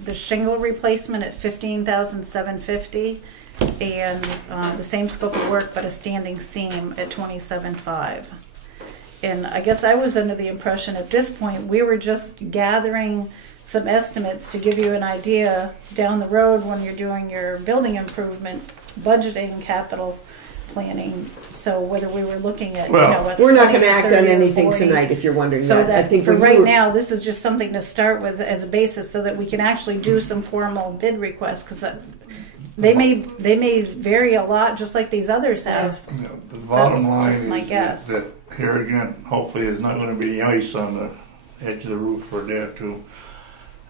the shingle replacement at $15,750 and the same scope of work but a standing seam at $27,500. And I guess I was under the impression at this point we were just gathering some estimates to give you an idea down the road when you're doing your building improvement, budgeting, capital planning. So whether we were looking at, what, We're not 20 going to or act 30 on or anything 40. tonight, if you're wondering So that. that I think for when right you were- now, this is just something to start with as a basis so that we can actually do some formal bid requests because they may vary a lot just like these others have. Yeah, the bottom That's line just my is guess. that here again, hopefully there's not going to be any ice on the edge of the roof for a day or 2.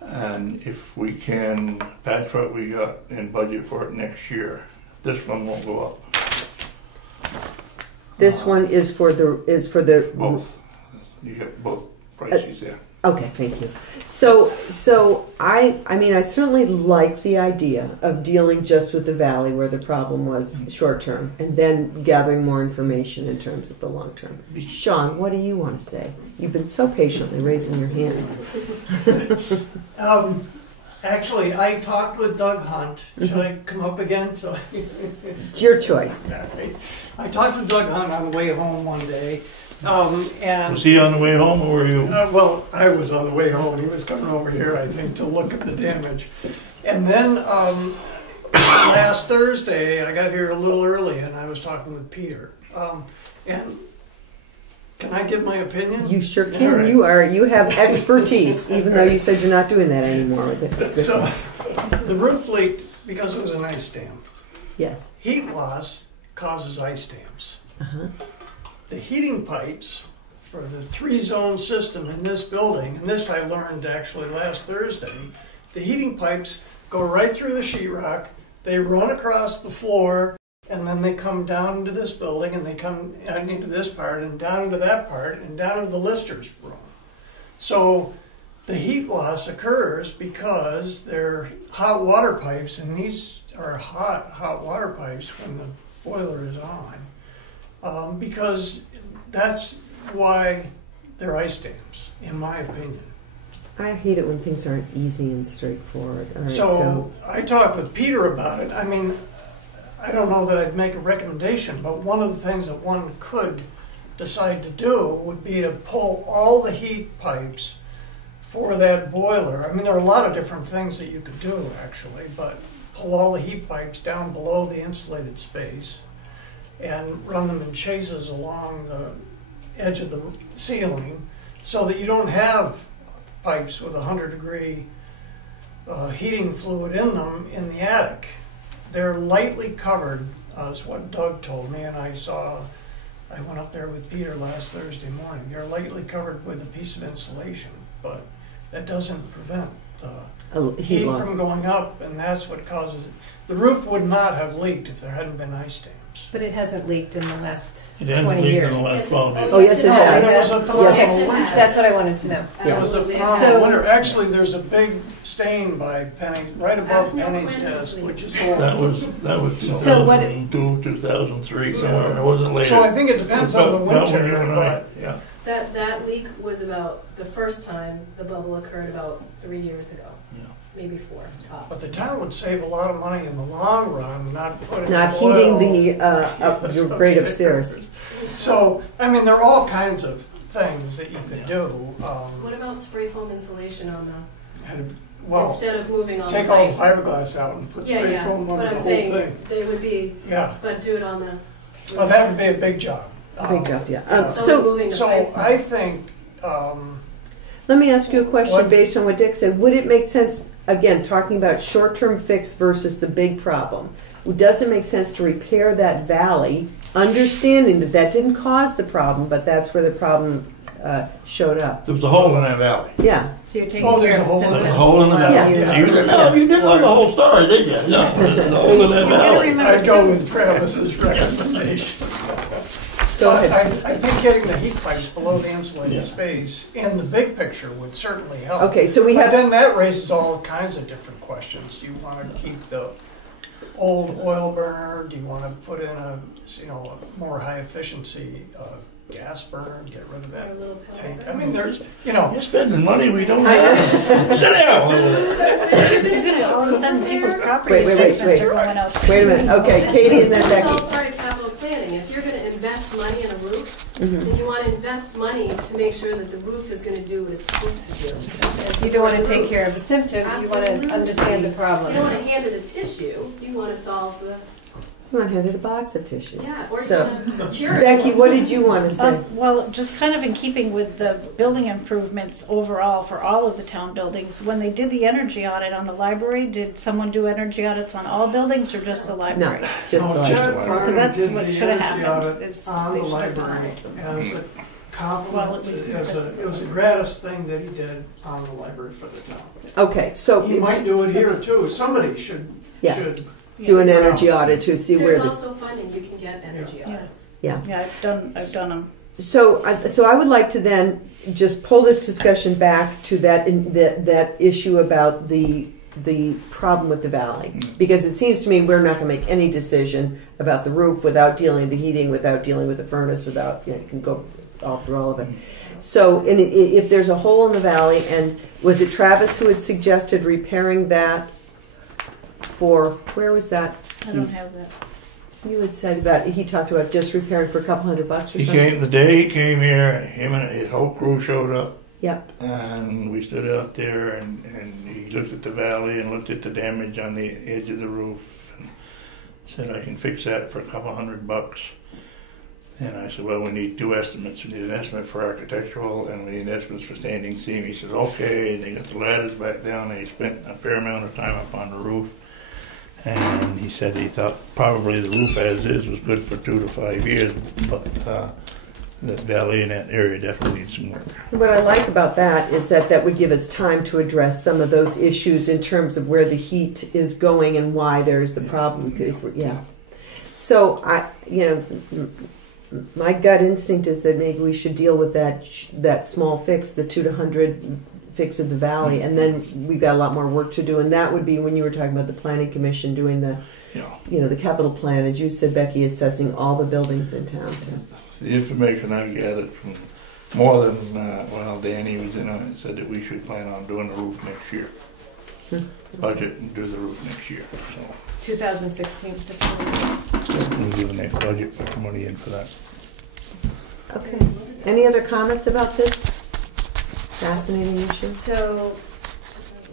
And if we can patch what we got and budget for it next year, this one won't go up. This one is for the Both. You get both prices there. Okay, thank you. So I mean, I certainly like the idea of dealing just with the valley where the problem was short term, and then gathering more information in terms of the long term. Sean, what do you want to say? You've been so patiently raising your hand. Actually, I talked with Doug Hunt. Should I come up again? So It's your choice. I talked with Doug Hunt on the way home one day. And Was he on the way home or were you? well, I was on the way home. He was coming over here, I think, to look at the damage. And then last Thursday, I got here a little early, and I was talking with Peter. And can I give my opinion? You sure All can. right. You have expertise, even though you said you're not doing that anymore with it. So the roof leaked because it was an ice dam. Yes. Heat loss causes ice dams. Uh-huh. The heating pipes for the 3-zone system in this building, and this I learned actually last Thursday, the heating pipes go right through the sheetrock, they run across the floor, and then they come down into this building, and they come into this part, and down into that part, and down into the lister's room. So the heat loss occurs because they're hot water pipes, and these are hot water pipes when the boiler is on. Because that's why they're ice dams, in my opinion. I hate it when things aren't easy and straightforward. All right, So I talked with Peter about it. I mean, I don't know that I'd make a recommendation, but one of the things that one could decide to do would be to pull all the heat pipes for that boiler. I mean, there are a lot of different things that you could do, actually, but pull all the heat pipes down below the insulated space and run them in chases along the edge of the ceiling so that you don't have pipes with 100-degree heating fluid in them in the attic. They're lightly covered, is what Doug told me, and I went up there with Peter last Thursday morning. They're lightly covered with a piece of insulation, but that doesn't prevent heat from going up, and that's what causes it. The roof would not have leaked if there hadn't been ice dams. But it hasn't leaked in the last It hasn't 20 leaked years. in the last 12 years. Oh, yes, it has. That was a phenomenal Yes. winter. That's what I wanted to know. That was a Absolutely. phenomenal So- winter. Actually, there's a big stain by Penny, right above That's no Penny's winter, desk, please. which is That horrible. was So what- 2002, 2003, somewhere. It wasn't later. So I think it depends on the About when you winter, and I- but yeah. That leak was about, the first time the bubble occurred about 3 years ago. Yeah. Maybe 4 tops. the town would save a lot of money in the long run, not putting Not oil heating the your grade upstairs. So, I mean, there are all kinds of things that you could do. What about spray foam insulation on Well, instead of moving all the take all the pipes? fiberglass out and put Yeah, spray yeah, foam but on the I'm whole saying thing. they would be, Yeah, but do it on the. well, that would be a big job. Big job, yeah. yeah. So moving the So pipes. I think, let me ask you a question What- based on what Dick said. Would it make sense, again, talking about short-term fix versus the big problem? Does it make sense to repair that valley, understanding that that didn't cause the problem, but that's where the problem showed up? There was a hole in that valley. Yeah. So you're taking Oh, care there's of a hole the in There's symptom. a hole in the while valley. Yeah. You didn't know the whole story, did you? No, there's a hole in that valley. I'd go with Travis's recommendation. Go ahead. I think getting the heat pipes below the insulated Yeah. space in the big picture would certainly help. Okay, so we But have. then that raises all kinds of different questions. Do you want to keep the old oil burner? Do you want to put in a more high efficiency gas burner and get rid of Or a that little tank? pellet. I mean, there's, You're spending money we don't have. Sit down. He's gonna all of a sudden people's property Wait, assessments are going up. Wait a minute. Okay, Katie and then It's all Becky. part of capital planning. If you're gonna invest money in a roof, Mhm. then you wanna invest money to make sure that the roof is gonna do what it's supposed to do. You don't want to take care of the symptom, you want to Absolutely. understand the problem. You don't wanna hand it a tissue, you wanna solve the, You want handed a box of tissues. yeah, or you So, wanna cure it. Becky, what did you want to say? Well, just kind of in keeping with the building improvements overall for all of the town buildings, when they did the energy audit on the library, did someone do energy audits on all buildings or just the No, library? just No, the Jared library. Farmer Because that's did what the should have energy happened, audit is on they the should have done library as a Well, compliment. at least this- It was a gratis thing that he did on the library for the town. Okay, so He might do it here too. Somebody should Yeah. should. do an energy audit to see where There's this. also funding, you can get energy Yeah. audits. Yeah. Yeah, I've done them. So I would like to then just pull this discussion back to that issue about the problem with the valley, because it seems to me we're not going to make any decision about the roof without dealing with the heating, without dealing with the furnace, without you can go all through all of it. So if there's a hole in the valley, and was it Travis who had suggested repairing that? For where was that? I don't have that. You had said about he talked about just repairing for a couple $100 or He something. came the day he came here. Him and his whole crew showed up, Yep. and we stood out there, and he looked at the valley and looked at the damage on the edge of the roof, and said, "I can fix that for a couple $100." And I said, "Well, we need 2 estimates. We need an estimate for architectural, and we need estimates for standing seam." He says, "Okay." And they got the ladders back down. They spent a fair amount of time up on the roof. And he said he thought probably the roof as is was good for 2 to 5 years, but the valley in that area definitely needs some work. What I like about that is that would give us time to address some of those issues in terms of where the heat is going and why there's the problem. Yeah. So my gut instinct is that maybe we should deal with that small fix, the 2 to 100 fix of the valley, and then we've got a lot more work to do. And that would be when you were talking about the planning commission doing the, the capital plan, as you said, Becky, assessing all the buildings in town. The information I've gathered from more than Danny was in on it, said that we should plan on doing the roof next year. Budget and do the roof next year. So 2016, we'll do the next budget, put the money in for that. Okay. Any other comments about this fascinating issue?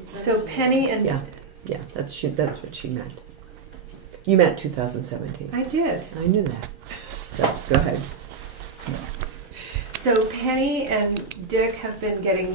So Penny and Yeah, that's what she meant. You meant 2017. I did. I knew that. So go ahead. So Penny and Dick have been getting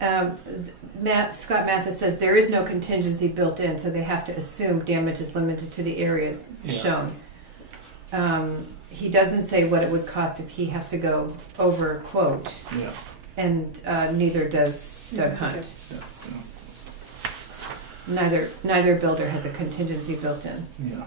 Scott Mathis says there is no contingency built in, so they have to assume damage is limited to the areas shown. He doesn't say what it would cost if he has to go over quote, and neither does Doug Hunt. Neither builder has a contingency built in. Yeah.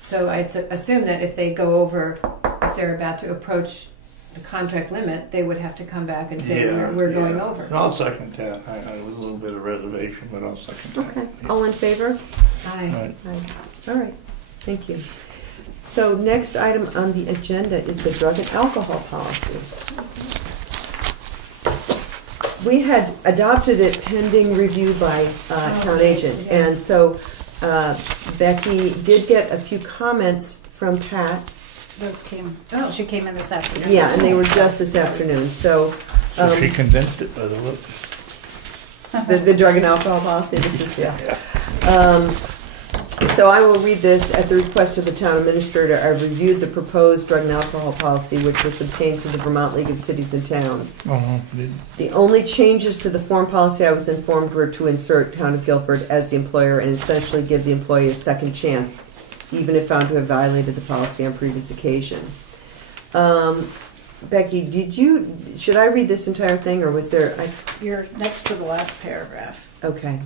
So I assume that if they go over, if they're about to approach the contract limit, they would have to come back and say, we're going over. I'll second that. I with a little bit of reservation, but I'll second that. Okay, all in favor? Aye. Aye. All right, thank you. So next item on the agenda is the drug and alcohol policy. We had adopted it pending review by town agent, and so Becky did get a few comments from Pat. Those came, she came in this afternoon. Yeah, and they were just this afternoon, so. So she condensed it by the looks. The drug and alcohol policy, this is, so I will read this. At the request of the town administrator, I reviewed the proposed drug and alcohol policy, which was obtained from the Vermont League of Cities and Towns. The only changes to the form policy I was informed were to insert Town of Guilford as the employer and essentially give the employee a second chance, even if found to have violated the policy on previous occasion. Becky, should I read this entire thing, or was there? You're next to the last paragraph. Okay.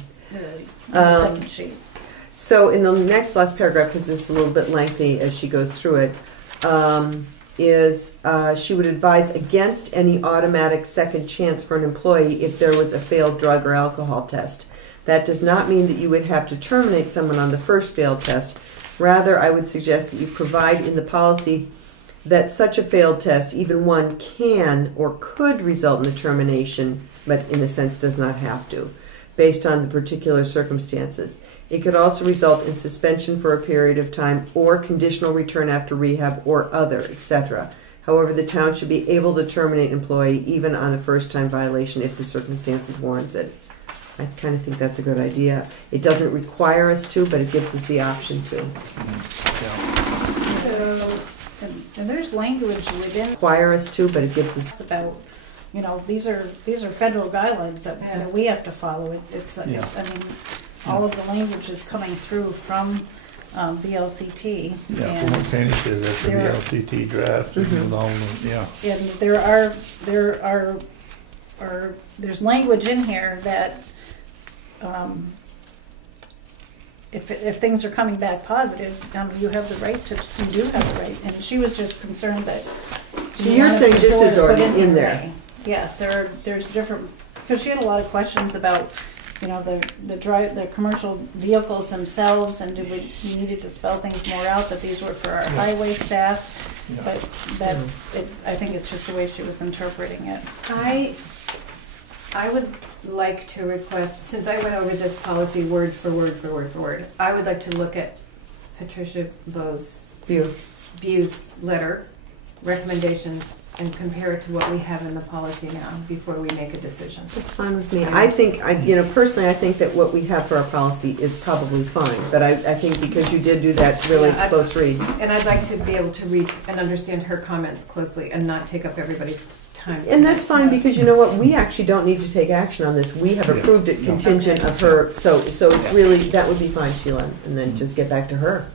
The second sheet. So in the next last paragraph, because this is a little bit lengthy as she goes through it, she would advise against any automatic second chance for an employee if there was a failed drug or alcohol test. That does not mean that you would have to terminate someone on the first failed test. Rather, I would suggest that you provide in the policy that such a failed test, even one, can or could result in a termination, but in a sense does not have to, based on the particular circumstances. It could also result in suspension for a period of time or conditional return after rehab or other, etc. However, the town should be able to terminate an employee even on a first-time violation if the circumstances warrants it. I kind of think that's a good idea. It doesn't require us to, but it gives us the option to. So, and there's language within Require us to, but it gives us. about, these are federal guidelines that we have to follow. It's I mean, all of the language is coming through from VLCT. Yeah, and from what Penny says, that's the VLCT draft. And there's language in here that if things are coming back positive, you have the right to. You do have the right. And she was just concerned that. So you're saying this is already in there? Yes, there's different, because she had a lot of questions about, the commercial vehicles themselves, and we needed to spell things more out, that these were for our highway staff. Yeah. But that's it. I think it's just the way she was interpreting it. I would like to request, since I went over this policy word for word, I would like to look at Patricia Bu's letter, recommendations, and compare it to what we have in the policy now before we make a decision. That's fine with me. I think, personally, I think that what we have for our policy is probably fine. But I think because you did do that really close read. And I'd like to be able to read and understand her comments closely and not take up everybody's time. And that's fine, because you know what? We actually don't need to take action on this. We have approved it contingent of her. So it's really, that would be fine, Sheila. And then just get back to her.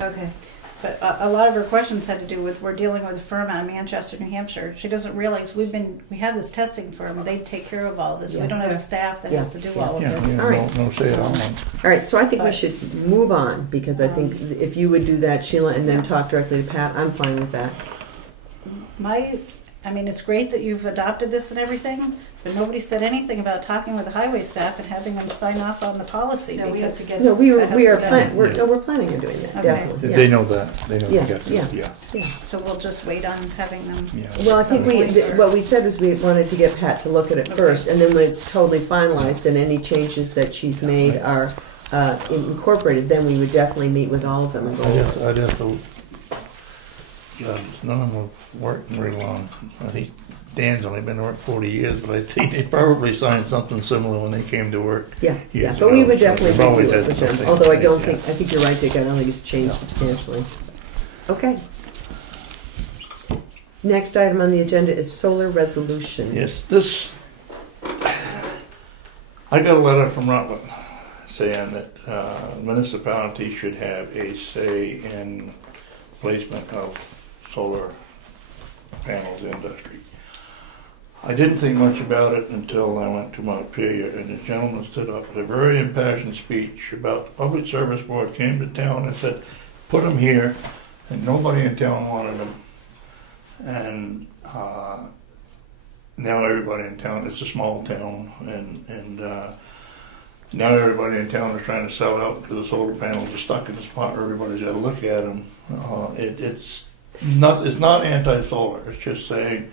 Okay. But a lot of her questions had to do with, we're dealing with a firm out of Manchester, New Hampshire. She doesn't realize we have this testing firm. They take care of all this. We don't have staff that has to do all of this. All right. No say it all. All right. So I think we should move on, because I think if you would do that, Sheila, and then talk directly to Pat, I'm fine with that. It's great that you've adopted this and everything, but nobody said anything about talking with the highway staff and having them sign off on the policy. No, we have to get. No, we're planning on doing that. Okay. Definitely. They know that. They know Yeah. So we'll just wait on having them. Yeah. Well, I think what we said was we wanted to get Pat to look at it first, and then when it's totally finalized and any changes that she's made are incorporated, then we would definitely meet with all of them and go over. I'd have to. None of them have worked very long. I think Dan's only been to work 40 years, but I think they probably signed something similar when they came to work. Yeah. But we would definitely review it with them. Although I think you're right, Dick. I don't think it's changed substantially. Okay. Next item on the agenda is solar resolution. Yes, this I got a letter from Rutland saying that municipalities should have a say in placement of solar panels industry. I didn't think much about it until I went to Montpelier, and the gentleman stood up with a very impassioned speech about the Public Service Board came to town and said, put them here, and nobody in town wanted them. And now everybody in town, it's a small town, and now everybody in town is trying to sell out because the solar panels are stuck in the spot where everybody's got to look at them. It's not anti-solar, it's just saying,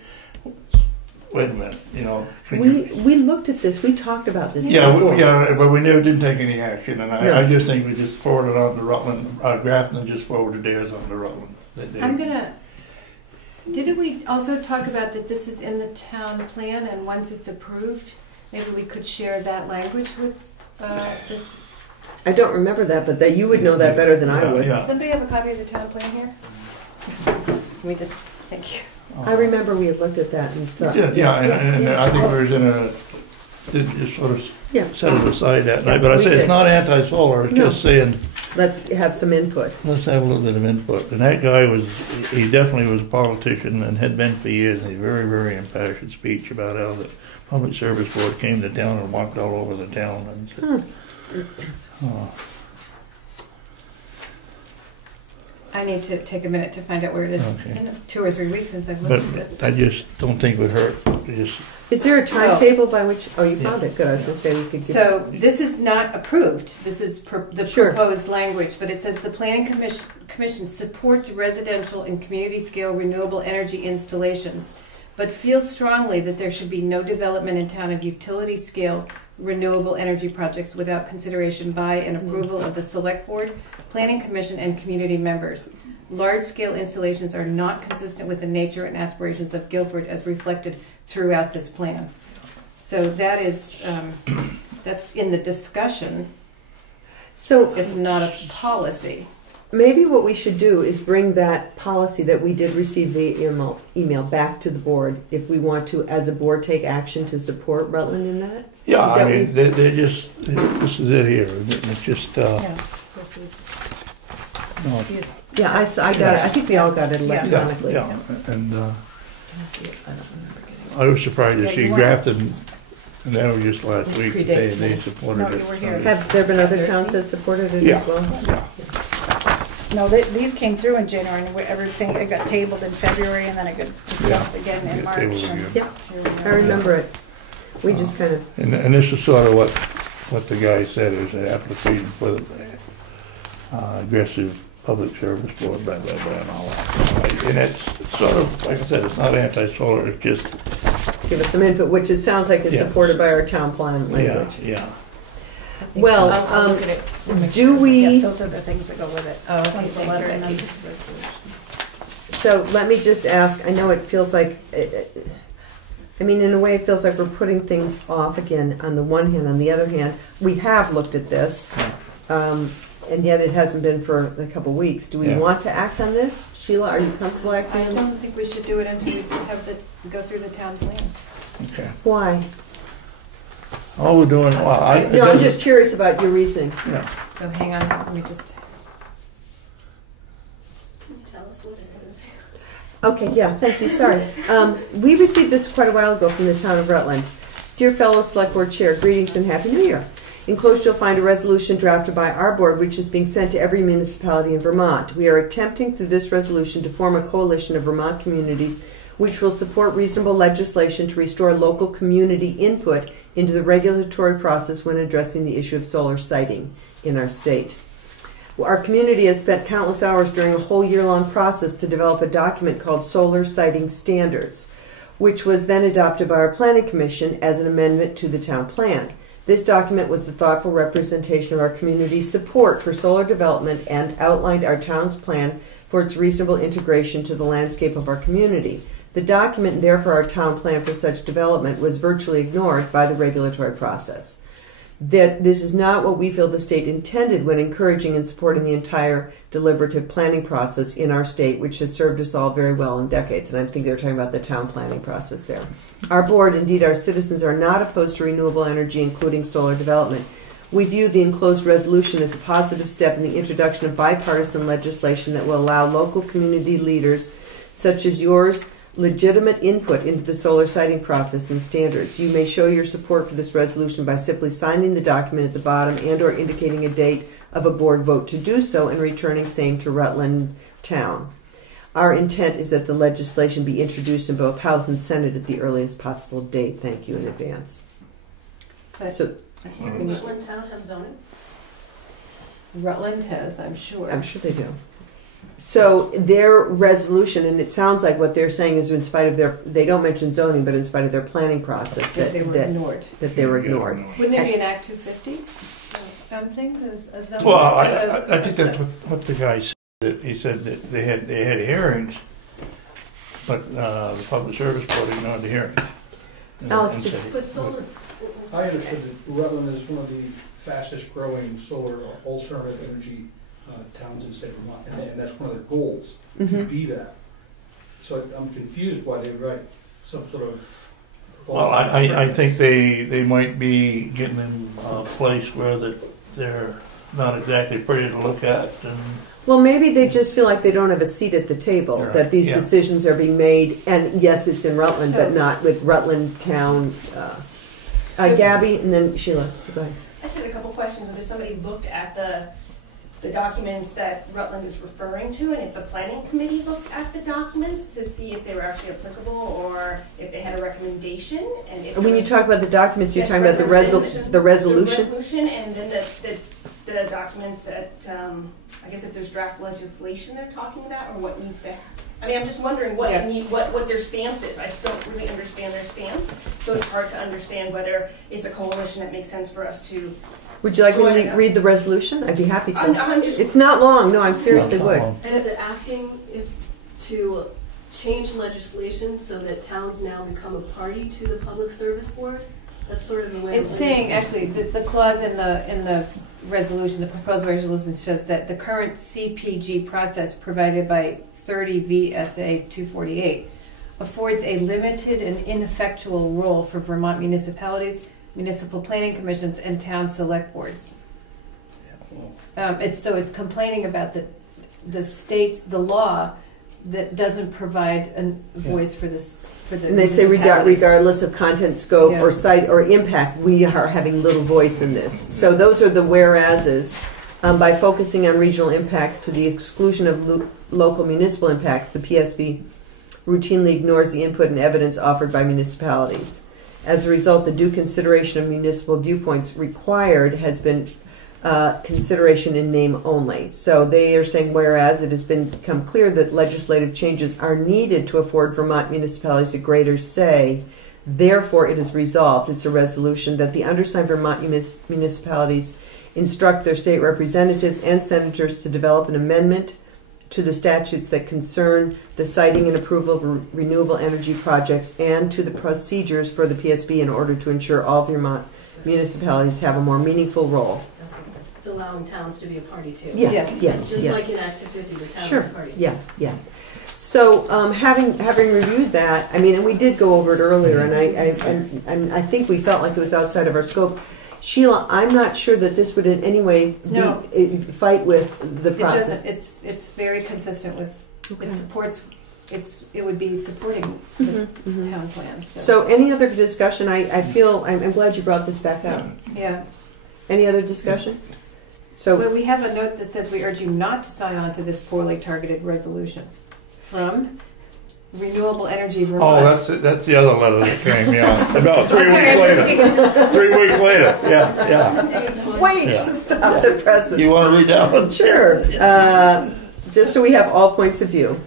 wait a minute, you know. We looked at this. We talked about this. Yeah, before. but we never didn't take any action, and No. I just think we just forwarded on to Rutland. Grafton just forwarded theirs on to Rutland. I'm gonna, didn't we also talk about that this is in the town plan, and once it's approved, maybe we could share that language with this? I don't remember that, but that you would know that better than I would. Yeah. Does somebody have a copy of the town plan here? Let me just, thank you. I remember we had looked at that and thought, Yeah, and I think we were did just sort of Yeah. set it aside that night. Yeah, But I we say did. it's not anti-solar. It's No. just saying let's have some input. let's have a little bit of input. And that guy he definitely was a politician and had been for years. And a very, very impassioned speech about how the Public Service Board came to town and walked all over the town and said, I need to take a minute to find out where it is. Okay. It's been 2 or 3 weeks since I've but looked at this. I just don't think it would hurt. Just Is there a timetable by which? Oh, you found it. Good. I was going to say we could. So this is not approved. This is the Sure. proposed language, but it says the Planning Commission supports residential and community scale renewable energy installations, but feels strongly that there should be no development in town of utility scale renewable energy projects without consideration by and approval of the Select Board, Planning Commission, and community members. Large-scale installations are not consistent with the nature and aspirations of Guilford as reflected throughout this plan. So that is, that's in the discussion. So It's not a policy. maybe what we should do is bring that policy that we did receive via email back to the board if we want to, as a board, take action to support Rutland in that. yeah, Is that I mean they just this is it here. It's just Yeah, this is. no, Yeah, I got it. I think we all got it Yeah. electronically. yeah, and Let's see it. I don't remember getting I was surprised to Yeah, see you weren't- Grafton, and that was just last This week. predates They me. supported No, it. you were here. it. Have there been other towns that supported it Yeah. as well? Yeah. No, these came through in January, and everything, it got tabled in February, and then it got discussed again in Yeah, March. tabled and again. Yeah, here we I are. remember it. We just kind of. And this is sort of what the guy said is an application for the aggressive public service board, blah, blah, blah, and all that. And it's sort of, like I said, it's not anti-solar, it's just, Give us some input, which it sounds like is Yeah. supported by our town plan yeah, language. yeah. Well, I'll look at it. do Yeah, we? those are the things that go with it. Oh, okay, One's a thank you, letter and Becky. then the resolution. So let me just ask. I know it feels like. I mean, in a way, it feels like we're putting things off again. On the one hand, on the other hand, we have looked at this, and yet it hasn't been for a couple of weeks. Do we Yeah. want to act on this, Sheila? Are you comfortable acting I on it? don't think we should do it until we have go through the town plan. Okay. Why? All we're doing, well, No, I'm just curious about your reasoning. Yeah. So hang on, let me just. Can you tell us what it is? Okay, yeah, thank you. Sorry. We received this quite a while ago from the town of Rutland. Dear fellow Select Board Chair, greetings and Happy New Year. Enclosed you'll find a resolution drafted by our board which is being sent to every municipality in Vermont. We are attempting through this resolution to form a coalition of Vermont communities which will support reasonable legislation to restore local community input into the regulatory process when addressing the issue of solar siting in our state. Our community has spent countless hours during a whole year-long process to develop a document called Solar Siting Standards, which was then adopted by our Planning Commission as an amendment to the town plan. This document was the thoughtful representation of our community's support for solar development and outlined our town's plan for its reasonable integration to the landscape of our community. The document, and therefore our town plan for such development, was virtually ignored by the regulatory process. that this is not what we feel the state intended when encouraging and supporting the entire deliberative planning process in our state, which has served us all very well in decades. And I think they're talking about the town planning process there. Our board, indeed our citizens, are not opposed to renewable energy, including solar development. We view the enclosed resolution as a positive step in the introduction of bipartisan legislation that will allow local community leaders, such as yours, legitimate input into the solar siting process and standards. You may show your support for this resolution by simply signing the document at the bottom and/or indicating a date of a board vote to do so and returning same to Rutland Town. Our intent is that the legislation be introduced in both House and Senate at the earliest possible date. Thank you in advance. So, Rutland Town have zoning? Rutland has, I'm sure. I'm sure they do. So their resolution, and it sounds like what they're saying is in spite of their, they don't mention zoning, but in spite of their planning process, That they were ignored. that they were ignored. Wouldn't it be an Act 250 thing? A zoning- Well, I think that's what the guy said. He said that they had hearings, but the Public Service Board ignored the hearings. Alex, And just said- But solar, I understood that Rutland is one of the fastest growing solar alternative energy towns in the state of Vermont, and that's one of their goals, to Mhm. be that. So I'm confused why they write some sort of. Well, I think they might be getting in a place where that they're not exactly pretty to look at, and Well, maybe they just feel like they don't have a seat at the table, Right, that these yeah. decisions are being made, and yes, it's in Rutland, but So- not with Rutland Town. Gabby, and then Sheila. So go ahead. I just had a couple questions. Whether somebody looked at the documents that Rutland is referring to, and if the planning committee looked at the documents to see if they were actually applicable or if they had a recommendation. And if And when there you was- talk about the documents, you're Yes, talking about the resolution. the resolution? The resolution, and then the documents that, I guess if there's draft legislation they're talking about, or what needs to, I mean, I'm just wondering what, Yeah. what their stance is. I just don't really understand their stance, so it's hard to understand whether it's a coalition that makes sense for us to. Would you like me Join to them. read the resolution? I'd be happy to. I'm just. It's not long. No, I'm seriously No, would. no. And is it asking if to change legislation so that towns now become a party to the Public Service Board? That's sort of the way. It's I'm saying, understanding. actually, the clause in the resolution, the proposed resolution says that the current CPG process provided by 30 VSA 248 affords a limited and ineffectual role for Vermont municipalities, municipal planning commissions, and town select boards. It's complaining about the state, the law that doesn't provide a voice for this. For the And they say municipalities. regardless of content, scope, Yeah. or site or impact, we are having little voice in this. So those are the whereases. By focusing on regional impacts to the exclusion of local municipal impacts, the PSB routinely ignores the input and evidence offered by municipalities. As a result, the due consideration of municipal viewpoints required has been consideration in name only. So they are saying, whereas it has become clear that legislative changes are needed to afford Vermont municipalities a greater say, therefore it is resolved, it's a resolution, that the undersigned Vermont municipalities instruct their state representatives and senators to develop an amendment to the statutes that concern the siting and approval of renewable energy projects and to the procedures for the PSB in order to ensure all Vermont municipalities have a more meaningful role. That's what it is. It's allowing towns to be a party too. Yeah, Yes. yes, Just yeah. like in Act 250, the town Sure. is a party. Yeah, yeah. So having reviewed that, I mean, and we did go over it earlier, and I think we felt like it was outside of our scope. Sheila, I'm not sure that this would in any way No. fight with the It process. doesn't. It's very consistent with. Okay. It supports. It would be supporting the Mhm, mhm. town plan. So any other discussion? I feel I'm glad you brought this back up. Yeah. Any other discussion? So Well, we have a note that says we urge you not to sign on to this poorly targeted resolution from Renewable Energy Oh, Vermont. that's the other letter that came, yeah. About 3 weeks Okay, I'm just later. 3 weeks later, yeah. wait, Yeah. stop the presses. You want to read that one? Sure. Just so we have all points of view.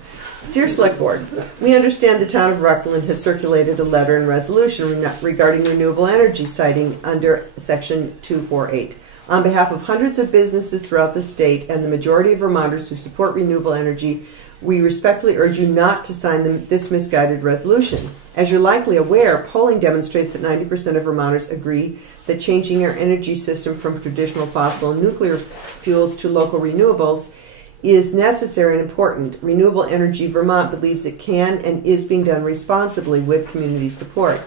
Dear Select Board, we understand the town of Rutland has circulated a letter and resolution regarding renewable energy siting under Section 248. On behalf of hundreds of businesses throughout the state and the majority of Vermonters who support renewable energy, we respectfully urge you not to sign this misguided resolution. As you're likely aware, polling demonstrates that 90% of Vermonters agree that changing our energy system from traditional fossil and nuclear fuels to local renewables is necessary and important. Renewable Energy Vermont believes it can and is being done responsibly with community support.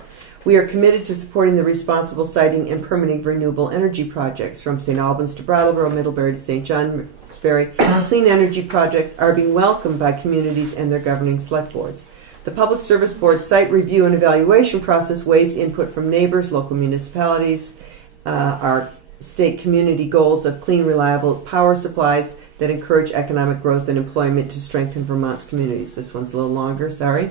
We are committed to supporting the responsible siting and permitting of renewable energy projects from St. Albans to Brattleboro, Middlebury to St. Johnsbury. Clean energy projects are being welcomed by communities and their governing select boards. The Public Service Board site review and evaluation process weighs input from neighbors, local municipalities, our state community goals of clean, reliable power supplies that encourage economic growth and employment to strengthen Vermont's communities. This one's a little longer, sorry.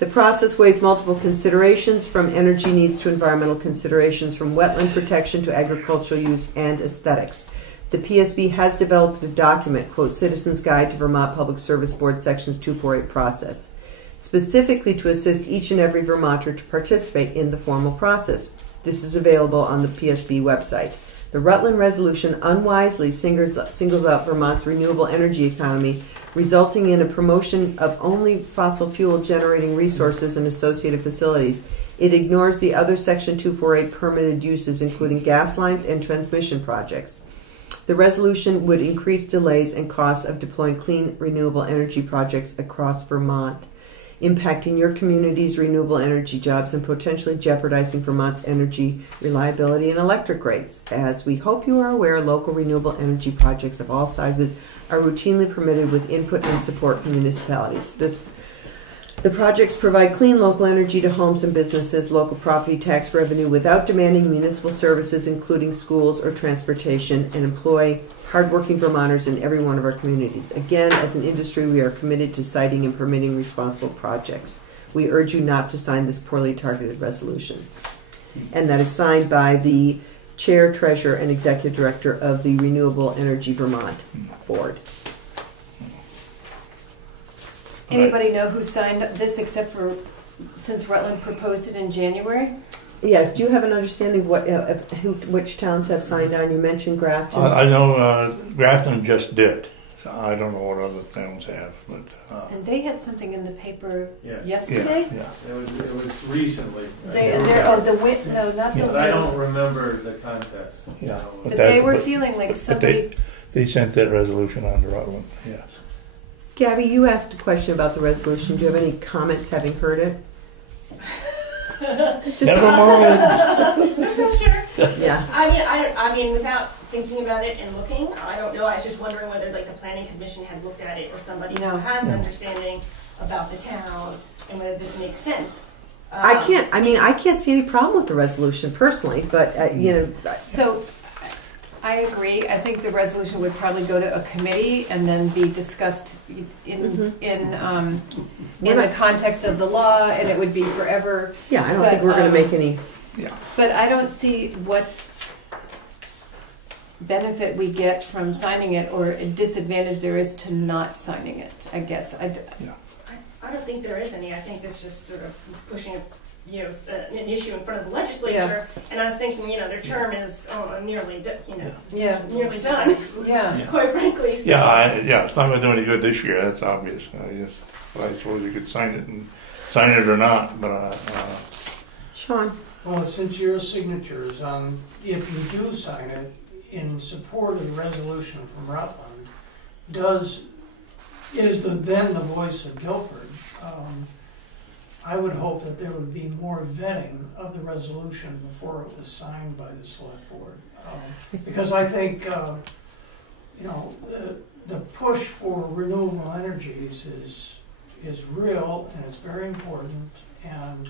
The process weighs multiple considerations, from energy needs to environmental considerations, from wetland protection to agricultural use and aesthetics. The PSB has developed a document, quote, Citizens Guide to Vermont Public Service Board Sections 248 process, specifically to assist each and every Vermonter to participate in the formal process. This is available on the PSB website. The Rutland Resolution unwisely singles out Vermont's renewable energy economy, resulting in a promotion of only fossil fuel generating resources and associated facilities. It ignores the other Section 248 permitted uses, including gas lines and transmission projects. The resolution would increase delays and costs of deploying clean renewable energy projects across Vermont, impacting your community's renewable energy jobs and potentially jeopardizing Vermont's energy reliability and electric rates. As we hope you are aware, local renewable energy projects of all sizes are routinely permitted with input and support from municipalities. The projects provide clean local energy to homes and businesses, local property tax revenue without demanding municipal services, including schools or transportation, and employ hardworking Vermonters in every one of our communities. Again, as an industry, we are committed to citing and permitting responsible projects. We urge you not to sign this poorly targeted resolution. And that is signed by the Chair, Treasurer, and Executive Director of the Renewable Energy Vermont Board. Anybody know who signed this except for since Rutland proposed it in January? Yeah, do you have an understanding of what which towns have signed on? You mentioned Grafton. I know Grafton just did. So I don't know what other towns have, but And they had something in the paper Yeah. yesterday. yeah. It was recently. Not the wind. But I don't remember the context. Yeah. But they were feeling like somebody. They sent that resolution on to Rutland. Yes. Gabby, you asked a question about the resolution. Do you have any comments having heard it? Just Never mind. Sure. Yeah. I mean, without thinking about it and looking, I don't know. I was just wondering whether like the planning commission had looked at it, or somebody who has an understanding about the town, and whether this makes sense. I can't see any problem with the resolution personally, but So, I agree. I think the resolution would probably go to a committee and then be discussed in the context of the law, and it would be forever. Yeah, I don't think we're going to make any. Yeah. But I don't see what benefit we get from signing it, or a disadvantage there is to not signing it, I guess. I don't think there is any. I think it's just sort of pushing an issue in front of the legislature. Yeah. And I was thinking, their term is nearly done. Yeah. Quite frankly. So. Yeah, it's not going to do any good this year. That's obvious. I suppose you could sign it or not, but. Sean. Well, since your signatures on, if you do sign it in support of the resolution from Rutland, is then the voice of Guilford. I would hope that there would be more vetting of the resolution before it was signed by the select board, because I think the push for renewable energies is real, and it's very important. And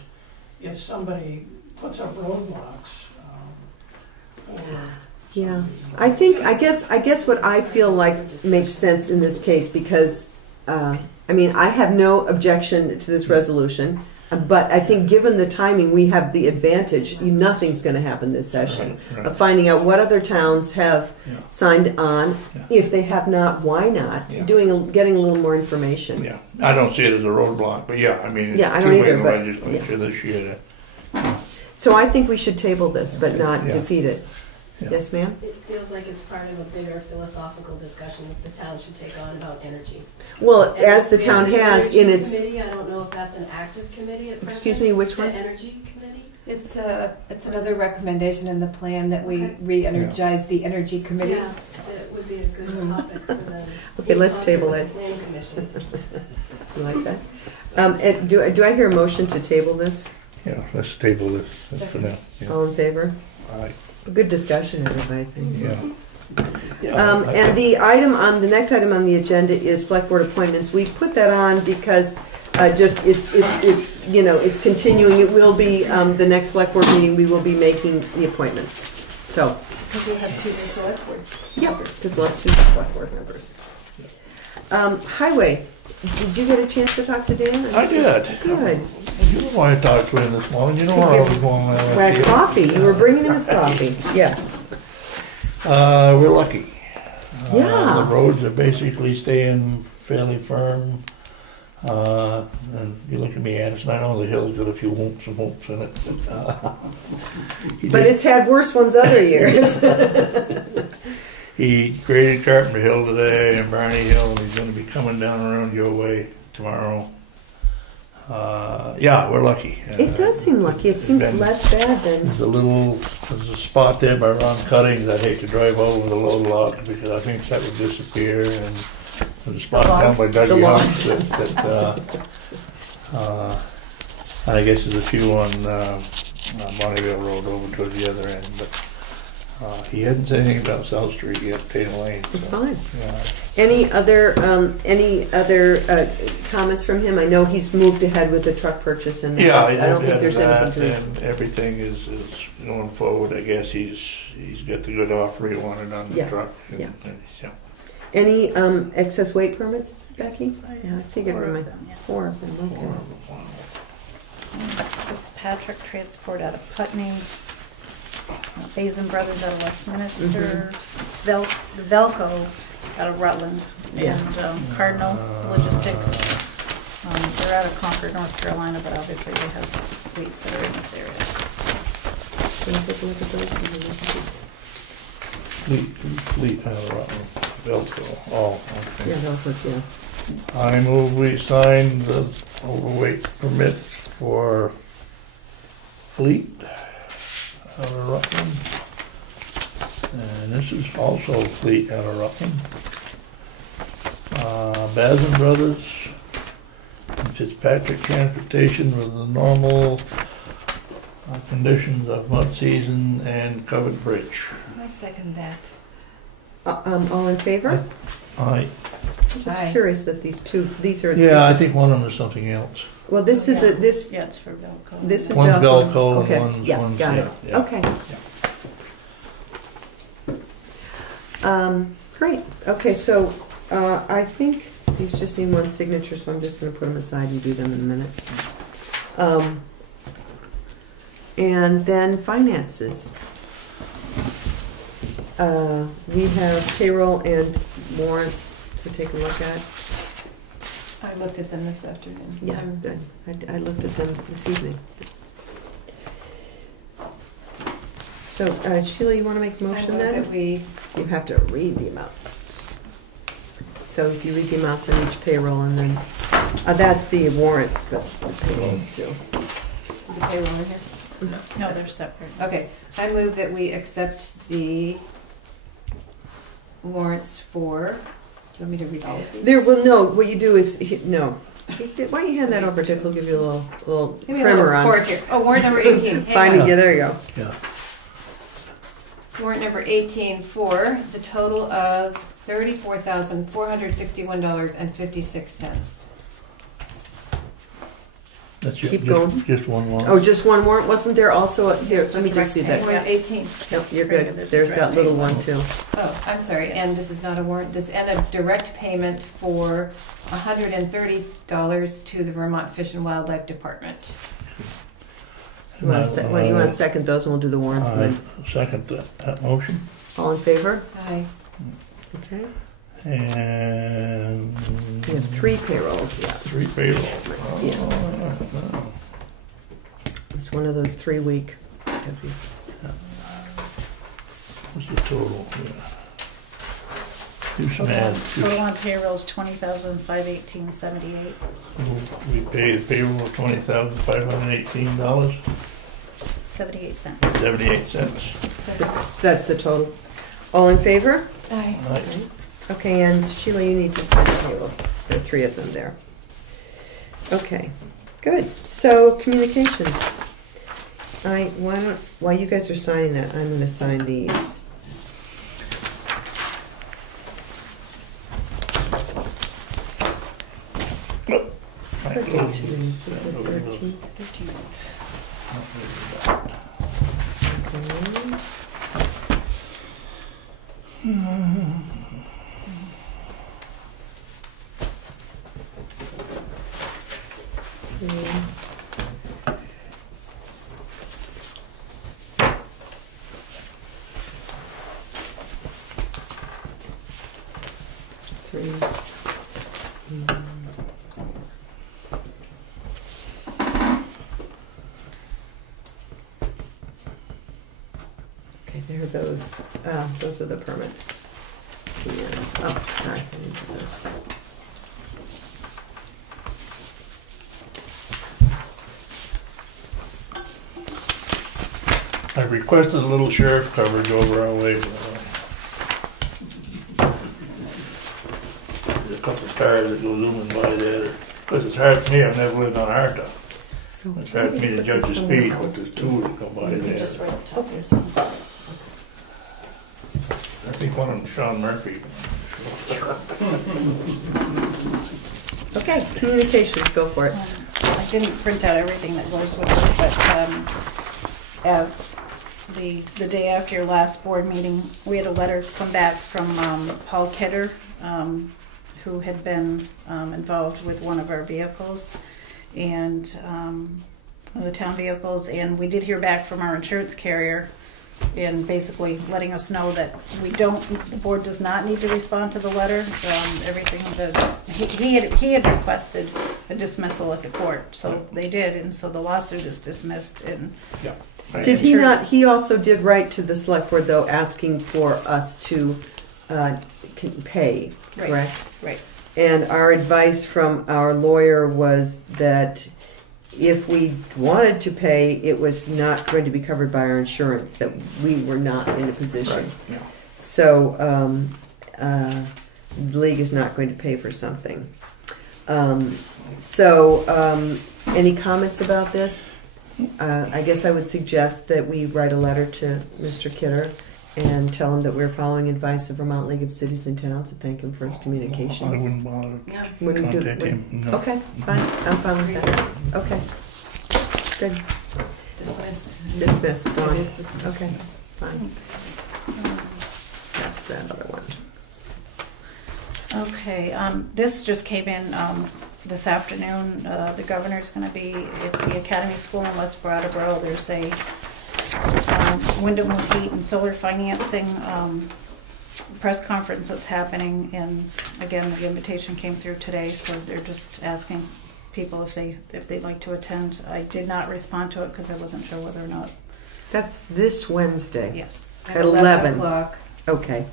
if somebody puts up roadblocks Yeah, I guess what I feel like makes sense in this case, because I have no objection to this resolution, but I think given the timing, we have the advantage. Nothing's going to happen this session of finding out what other towns have signed on. If they have not, why not? Getting a little more information. Yeah, I don't see it as a roadblock, but it's I don't either. But legislature this year. So I think we should table this, but not defeat it. Yeah. Yes, ma'am? It feels like it's part of a bigger philosophical discussion that the town should take on about energy. Well, And as the town energy has in its... committee, I don't know if that's an active committee at present. Excuse me, which one? The energy committee. It's another recommendation in the plan that we Okay. re-energize the energy committee. Yeah, that would be a good topic for them. Okay, let's table it. Planning commission. You like that? And do I hear a motion to table this? Yeah, let's table this for now. Yeah. All in favor? All right. Good discussion, everybody, thank you. Yeah. And the next item on the agenda is select board appointments. We put that on because it's continuing. It will be the next select board meeting. We will be making the appointments. So, Because we'll have 2 new select boards. yep, because we'll have 2 select board members. Highway. Did you get a chance to talk to Dan? I did. Good. You want to talk to him this morning. You know where I was going Well, coffee. You were bringing him his coffee. Yes. We're lucky. Yeah. The roads are basically staying fairly firm. And you look at me, Anderson, I know the hill's got a few whoops and whoops in it. But it's had worse ones other years. He graded Carpenter Hill today and Barney Hill, and he's going to be coming down around your way tomorrow. Yeah, we're lucky. It does seem lucky. It seems less bad than... There's a spot there by Ron Cuttings. I'd hate to drive over the load logs because I think that would disappear. And there's a spot down by Dougie Hunt that I guess there's a few on Bonneville Road over towards the other end. But he hadn't said anything about South Street yet, Taylor Lane. It's so, fine. yeah. Any other comments from him? I know he's moved ahead with the truck purchase, and Yeah, I don't think there's that, anything to... and everything is going forward. I guess he's got the good offer he wanted on the Yeah, truck. yeah. Yeah. Any excess weight permits, Becky? Yes, I Yeah, I have figured 4 we of might... them, yeah. 4 of them, okay. Fitzpatrick Transport out of Putney, Basin Brothers out of Westminster, Velco out of Rutland, Yeah. and Cardinal Logistics. They're out of Concord, North Carolina, but obviously they have fleets that are in this area. Can you take a look at those? Fleet out of Rutland, Velcro. Oh, okay. Yeah, Velcro's, yeah. I move we sign the overweight permits for Fleet out of Rutland. And this is also Fleet out of Rutland. Basin Brothers, and Fitzpatrick Transportation with the normal conditions of mud season and covered bridge. I second that. All in favor? Aye. I'm just Aye. curious that these are... Yeah, I think one of them is something else. Well, this is this... Yeah, it's for Velco. This is One's Velcro. Velcro Okay, and one's... yeah, got it. yeah. Okay. Great. Okay, so I think these just need one signature, so I'm just going to put them aside and do them in a minute. And then finances. We have payroll and warrants to take a look at. I looked at them this afternoon. Yeah, good. I looked at them this evening. So Sheila, you want to make a motion I then? move that we You have to read the amounts. So if you read the amounts on each payroll and then, that's the warrants, but the payrolls too. Is the payroll in here? No, they're separate. Okay, I move that we accept the warrants for, do you want me to read all of these? There, well, no, what you do is, no. Why don't you hand that over, Dick? We'll give you a little Give me a primer little on. fourth here. Oh, warrant number 18. Hang Finding, on. yeah, there you go. Yeah. Warrant number 18 for the total of $34,461.56. That's Keep going. Just one more. Oh, just one warrant? Wasn't there also, here, let me just see that. Warrant 18. Nope, you're Right, good. there's There's a that direct little payment. one too. Oh, I'm sorry, and this is not a warrant, this, and a direct payment for $130 to the Vermont Fish and Wildlife Department. You want to second those and we'll do the warrants and then. Second that motion. All in favor? Aye. Okay. And... We have 3 payrolls, yeah. 3 payroll. Yeah. It's one of those 3-week. What's the total? Yeah. Do some ads. Total on payroll is $20,518.78. We pay the payroll of $20,518. 78 cents. 78 cents. So that's the total. All in favor? Aye. Right. Okay, and Sheila, you need to sign the tables. There are 3 of them there. Okay, good. So communications. While you guys are signing that, I'm going to sign these. It's okay, today is the 13th. Okay, there are those. Those are the permits. Sorry, I didn't do those. I requested a little sheriff coverage over our way. There's a couple of cars that go zooming by there. Because it's hard for me, I've never lived on Hardtop. So It's hard for me to judge the speed, but there's 2 that come by You can there. just write up top there's one. I think one of them, Sean Murphy. Okay, communications, go for it. I didn't print out everything that goes with this, but the day after your last board meeting, we had a letter come back from Paul Kidder, who had been involved with one of our vehicles and one of the town vehicles, and we did hear back from our insurance carrier and basically letting us know that the board does not need to respond to the letter. Everything that he had requested a dismissal at the court, so they did, and so the lawsuit is dismissed. And Yeah. Did he not? He also did write to the select board though, asking for us to pay. Correct. Right. And our advice from our lawyer was that if we wanted to pay, it was not going to be covered by our insurance, that we were not in a position. Right. Yeah. So the league is not going to pay for something. Any comments about this? I guess I would suggest that we write a letter to Mr. Kidder and tell him that we're following advice of Vermont League of Cities and Towns and thank him for his communication. I wouldn't bother Yeah. Wouldn't do- contact him. No. Okay, fine. I'm fine with that. Okay. Good. Dismissed. Dismissed. Go on. It is dismissed. Okay, fine. That's that other one. Okay, this just came in this afternoon. The governor's going to be at the Academy School in West Brattleboro. There's a wind and heat and solar financing press conference that's happening, and again, the invitation came through today, so they're just asking people if they'd like to attend. I did not respond to it because I wasn't sure whether or not. That's this Wednesday. Yes. At 11. o'clock. Okay.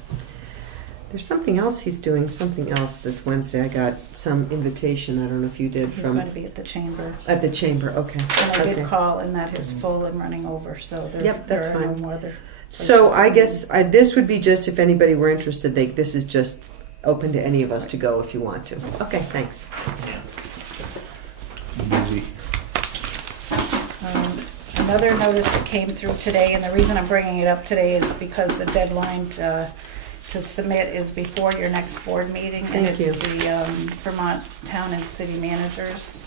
There's something else he's doing, something else this Wednesday. I got some invitation, I don't know if you did, He's from, going to be at the chamber. at the chamber, okay. And I did Okay. call, and that is full and running over, so Yep, that's there are no fine. more other. So I guess this would be just if anybody were interested, this is just open to any of us to go if you want to. Okay, thanks. Busy. Another notice that came through today, and the reason I'm bringing it up today is because the deadline to submit is before your next board meeting. And Thank it's you. the Vermont Town and City Managers.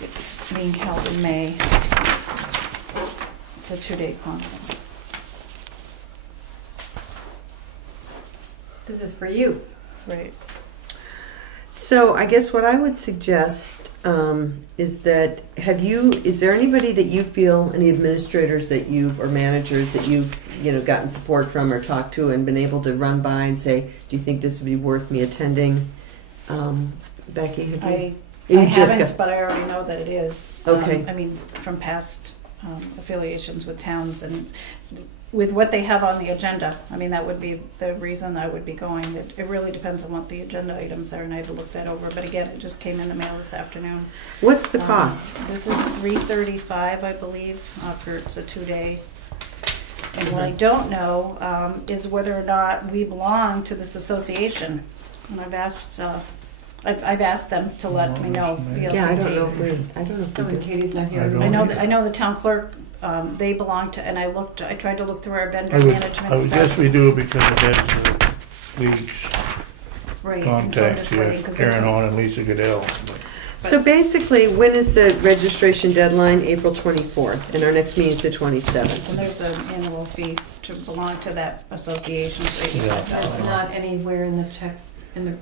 It's being held in May. It's a 2-day conference. This is for you. Right. So I guess what I would suggest is that is there anybody that you feel, any administrators that or managers that you've gotten support from or talked to and been able to run by and say, do you think this would be worth me attending? Becky, have you? I haven't, but I already know that it is. Okay. I mean, from past affiliations with towns, and with what they have on the agenda. I mean, that would be the reason I would be going. It really depends on what the agenda items are, and I have to look that over. But again, it just came in the mail this afternoon. What's the cost? This is $335, I believe, for it's a 2-day. And what I don't know is whether or not we belong to this association. And I've asked them to let me know. VLCT. Yeah, I don't know if we Oh, and do. Katie's not here. I I know the town clerk. They belong to, and I tried to look through our vendor I would management stuff. guess we do because of that league's Right. And so I'm contacts just here, waiting, 'cause there's Karen a- On and Lisa Goodell. So basically, when is the registration deadline? April 24th, and our next meeting is the 27th. And there's an annual fee to belong to that association for Yeah. That's $85. not anywhere in the check, in the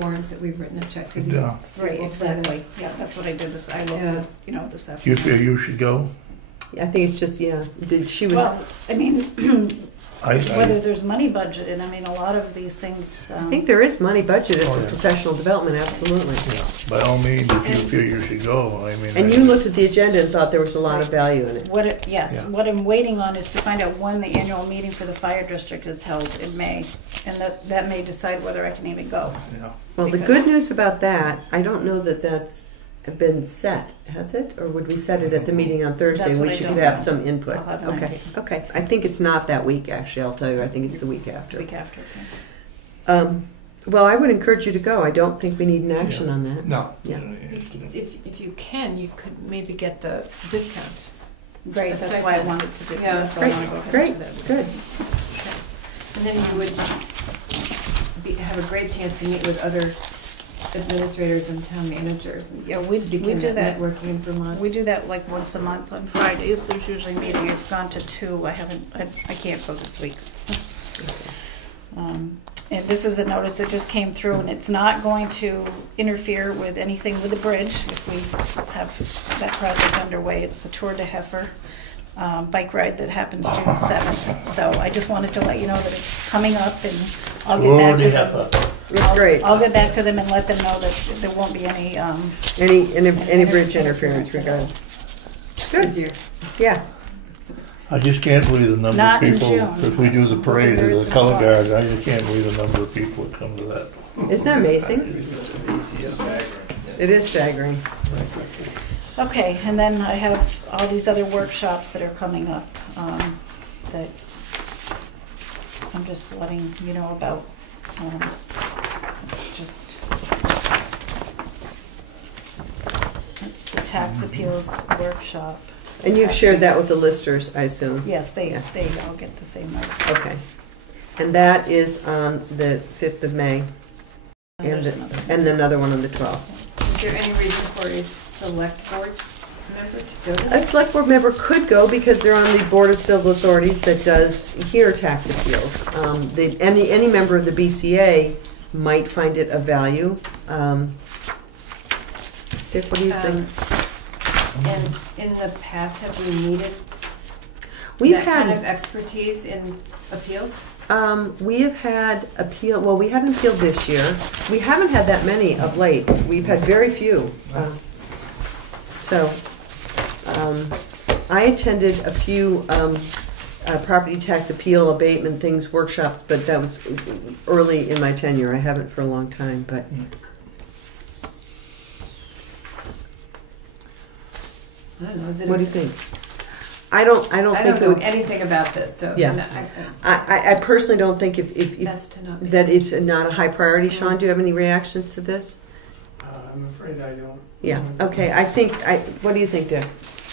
warrants that we've written a check to these. Yeah. Right, exactly. Yeah, that's what I did this. I looked Yeah. at, this Do you afternoon. feel you should go? I think it's just, she was, Well, I mean, I whether there's money budgeted, I mean, a lot of these things. I think there is money budgeted Oh, for yeah. professional development, absolutely. yeah, by all means, if you feel you should go, I mean. And you looked at the agenda and thought there was a lot of value in it. Yes, Yeah. what I'm waiting on is to find out when the annual meeting for the fire district is held in May, and that may decide whether I can even go. Yeah. Well, the good Because- news about that, I don't know that that's been set, has it? Or would we set it at the meeting on Thursday, That's in what which I you could don't have know. some input? I'll have an Okay, idea. okay. I think it's not that week, actually, I'll tell you. I think it's the week after. Week after. Okay. Well, I would encourage you to go. I don't think we need an action on that. No. Yeah. If you can, you could maybe get the discount. Great, The that's why I stipend. wanted to do. Yeah. That's why I want to go ahead Great, and do that. good. And then you would have a great chance to meet with other administrators and town managers and Yeah, just we begin do that. networking in Vermont. We do that like once a month on Fridays. There's usually a meeting. I've gone to 2. I can't go this week. And this is a notice that just came through, and it's not going to interfere with anything with the bridge if we have that project underway. It's the Tour de Heifer bike ride that happens June 7th. So I just wanted to let you know that it's coming up, and I'll get back to them. That's great. I'll get back to them and let them know that there won't be any. Any bridge interference regarding. Good, Easier. yeah. I just can't believe the number Not of in people, June. because we do the parade There of is the a color lot. guard, I just can't believe the number of people that come to that. Isn't that amazing? It is staggering. Okay, and then I have all these other workshops that are coming up that I'm just letting you know about. It's the tax appeals workshop. And you've shared that with the listers, I assume? Yes, they Yeah. all get the same notice. Okay. And that is on the 5th of May, and another one on the 12th. Is there any reason for a select board member to go to A this? select board member could go because they're on the Board of Civil Authorities that does hear tax appeals. Any member of the BCA might find it of value. Dick, what do you think? And in the past, have we needed We've that kind of had, expertise in appeals? we have had appeal, well, we had an appeal this year. We haven't had that many of late. We've had very few. I attended a few property tax appeal abatement things, workshops, but that was early in my tenure. I haven't for a long time, but. I don't know, is it? What do you think? I don't I think don't it know would. anything about this, so. Yeah. no, I personally don't think if That's to not be. that it's not a high priority. Sean, do you have any reactions to this? I'm afraid I don't. Yeah. Okay. What do you think, Dick?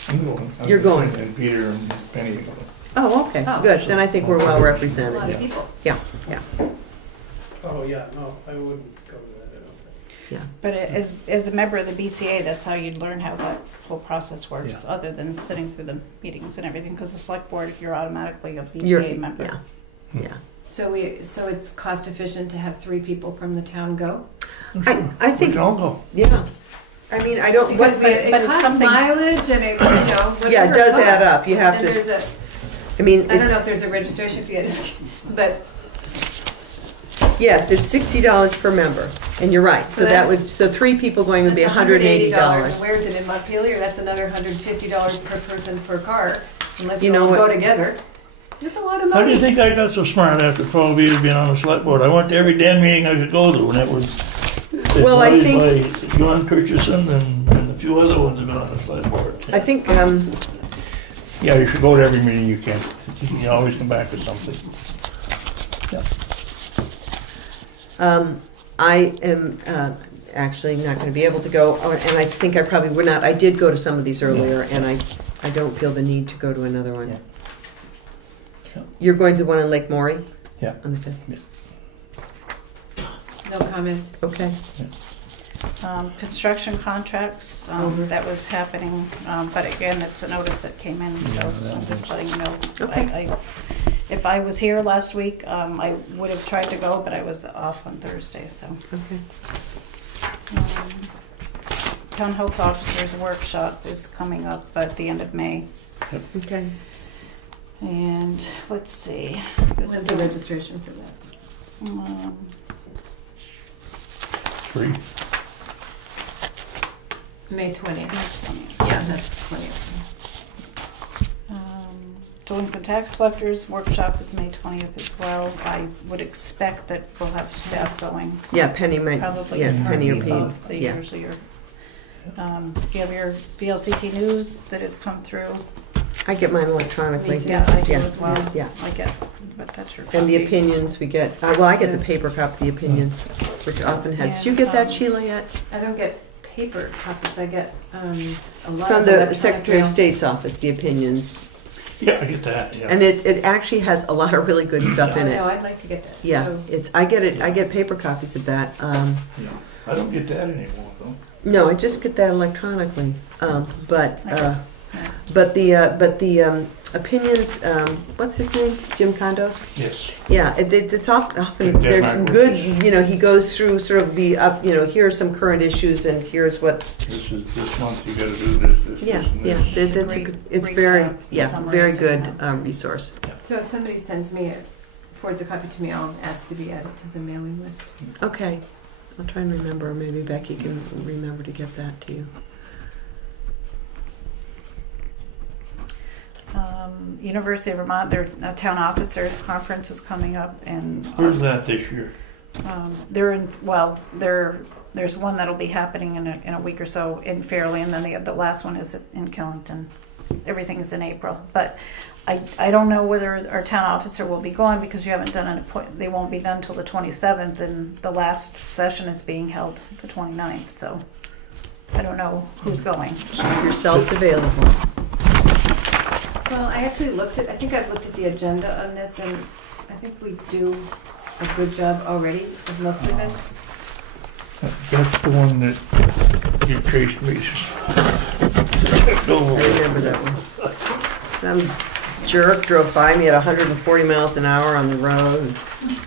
I'm going. You're going. And Peter and Penny are going. Oh, okay. Oh. Good. Then I think we're well A represented. lot of people. Yeah. Oh, yeah, no, I wouldn't go to that, I don't think. But as a member of the BCA, that's how you'd learn how that whole process works, other than sitting through the meetings and everything. Because the select board, you're automatically a BCA member. Yeah. So it's cost efficient to have 3 people from the town go? I think. We can all go. Yeah. I mean, I don't. Because but it it's costs something- mileage and it, whatever Yeah, it does add costs. up. You have And to. there's a, I mean, I don't know it's if there's a registration fee, but yes, it's $60 per member, and you're right. So that would 3 people going would be that's $180. And where is it, in Montpelier? That's another $150 per person per car, unless You you know all go what? together. That's a lot of How do you money. think I got so smart after 12 years being on the select board? I went to every damn meeting I could go to, and it was Well, I advised think- by John Kirchison and a few other ones have been on the select board. I think, Yeah, you should go to every meeting you can. You always come back with something. I am actually not going to be able to go, and I think I probably would not. I did go to some of these earlier, and I don't feel the need to go to another one. Yeah. Yeah. You're going to the one on Lake Maury? Yeah. On the 5th? No comment. Okay. Construction contracts, that was happening, but again, it's a notice that came in, so I'm just letting you know. Okay. If I was here last week, I would have tried to go, but I was off on Thursday, so. Okay. Town Health Officers Workshop is coming up at the end of May. Okay. And let's see. When's the registration for that? Free. May 20th. Yeah, that's 20th. Delinquent Tax Collectors Workshop is May 20th as well. I would expect that we'll have staff going. Yeah, Penny might. Probably. Yeah, Penny or Pete. Pete. They Yeah. usually are. You have your VLCT news that has come through. I get mine electronically. Me too. Yeah, I do Yeah. as well. Yeah. I get, but that's your And the copy. opinions we get. Well, I get the paper copy, the opinions, which often has. Did you get that, Sheila, yet? I don't get paper copies. I get a lot From of the electronic Secretary of mail. State's office, the opinions. Yeah, I get that, yeah. And it actually has a lot of really good stuff in Oh, it. no, I'd like to get that. Yeah, So, I get paper copies of that. Yeah. I don't get that anymore, though. No, I just get that electronically. But the opinions. What's his name? Jim Condos. Yes. Yeah, it's often Good there's macro good. issues. He goes through sort of the here are some current issues, and here's what. This month you gotta do this, Yeah, this, and yeah. this. That's a great good. It's very recap, summaries very and good that. resource. so if somebody forwards a copy to me, I'll ask to be added to the mailing list. Okay, I'll try and remember. Maybe Becky can remember to get that to you. University of Vermont, their town officers conference is coming up, and Where's that this year? there's one that'll be happening in a week or so in Fairleigh, and then the last one is in Killington. Everything is in April, but I don't know whether our town officer will be going because you haven't done an appointment. They won't be done until the 27th, and the last session is being held the 29th. So I don't know who's going. Keep yourselves available. Well, I think I've looked at the agenda on this, and I think we do a good job already of most of this. That's the one that you chased me. I remember that one. Some jerk drove by me at 140 miles an hour on the road. And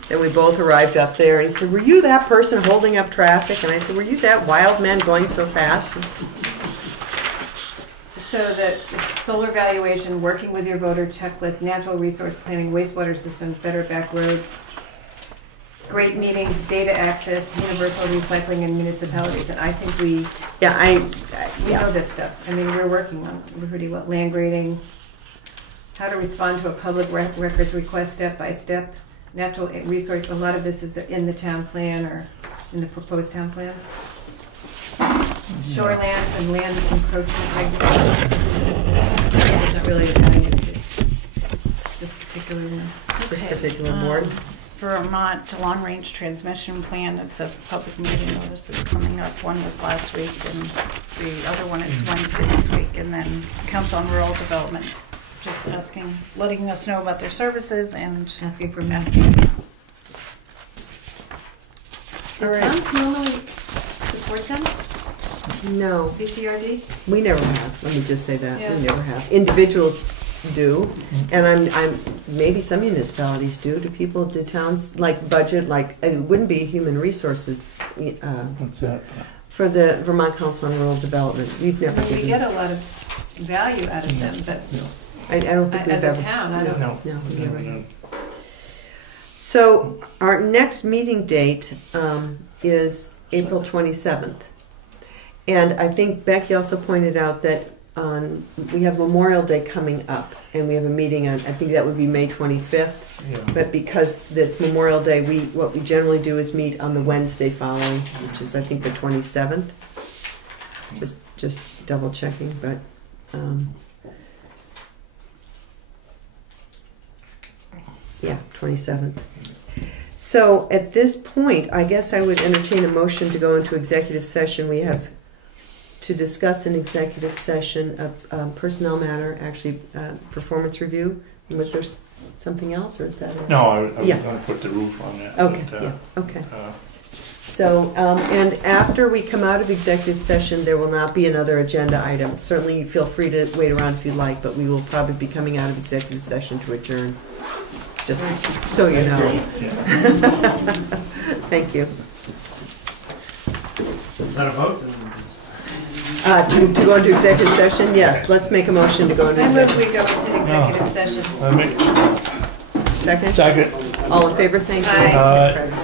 then we both arrived up there, and he said, "Were you that person holding up traffic?" And I said, "Were you that wild man going so fast?" So that it's solar valuation, working with your voter checklist, natural resource planning, wastewater systems, better back roads, great meetings, data access, universal recycling in municipalities. And I think we know this stuff. I mean, we're working on it pretty well. Land grading, how to respond to a public records request step by step, natural resource. A lot of this is in the town plan or in the proposed town plan. Shorelands and land encroachment regulations. It's not really attending to this particular one. This Okay. particular board. Vermont Long Range Transmission Plan. It's a public meeting notice that's coming up. One was last week, and the other one is Wednesday this week. And then Council on Rural Development, just letting us know about their services and Asking for All right. towns normally support them, No, VCRD? we never have. Let me just say that Yeah. we never have. Individuals do, and I'm maybe some municipalities do. Do towns like budget? Like it wouldn't be human resources What's that? for the Vermont Council on Rural Development. We've never We given. get a lot of value out of them, but I don't think we've as a ever. town, I don't. No. No, we never have. No. So our next meeting date is April 27th. And I think Becky also pointed out that we have Memorial Day coming up, and we have a meeting on, I think that would be May 25th. Yeah. But because it's Memorial Day, what we generally do is meet on the Wednesday following, which is I think the 27th. Just double checking, but yeah, 27th. So at this point, I guess I would entertain a motion to go into executive session. We have to discuss an executive session of personnel matter, actually performance review. Was there something else, or is that it? No, I was Yeah. going to put the roof on that. Okay, but, yeah, okay. uh, So, and after we come out of executive session, there will not be another agenda item. Certainly, feel free to wait around if you'd like, but we will probably be coming out of executive session to adjourn. Just so you know. Thank you. Is that a vote? To go into executive session, yes. Let's make a motion to go into I move executive. we go into executive session. I make- Second? Second. All in favor, thank you. Aye. Aye.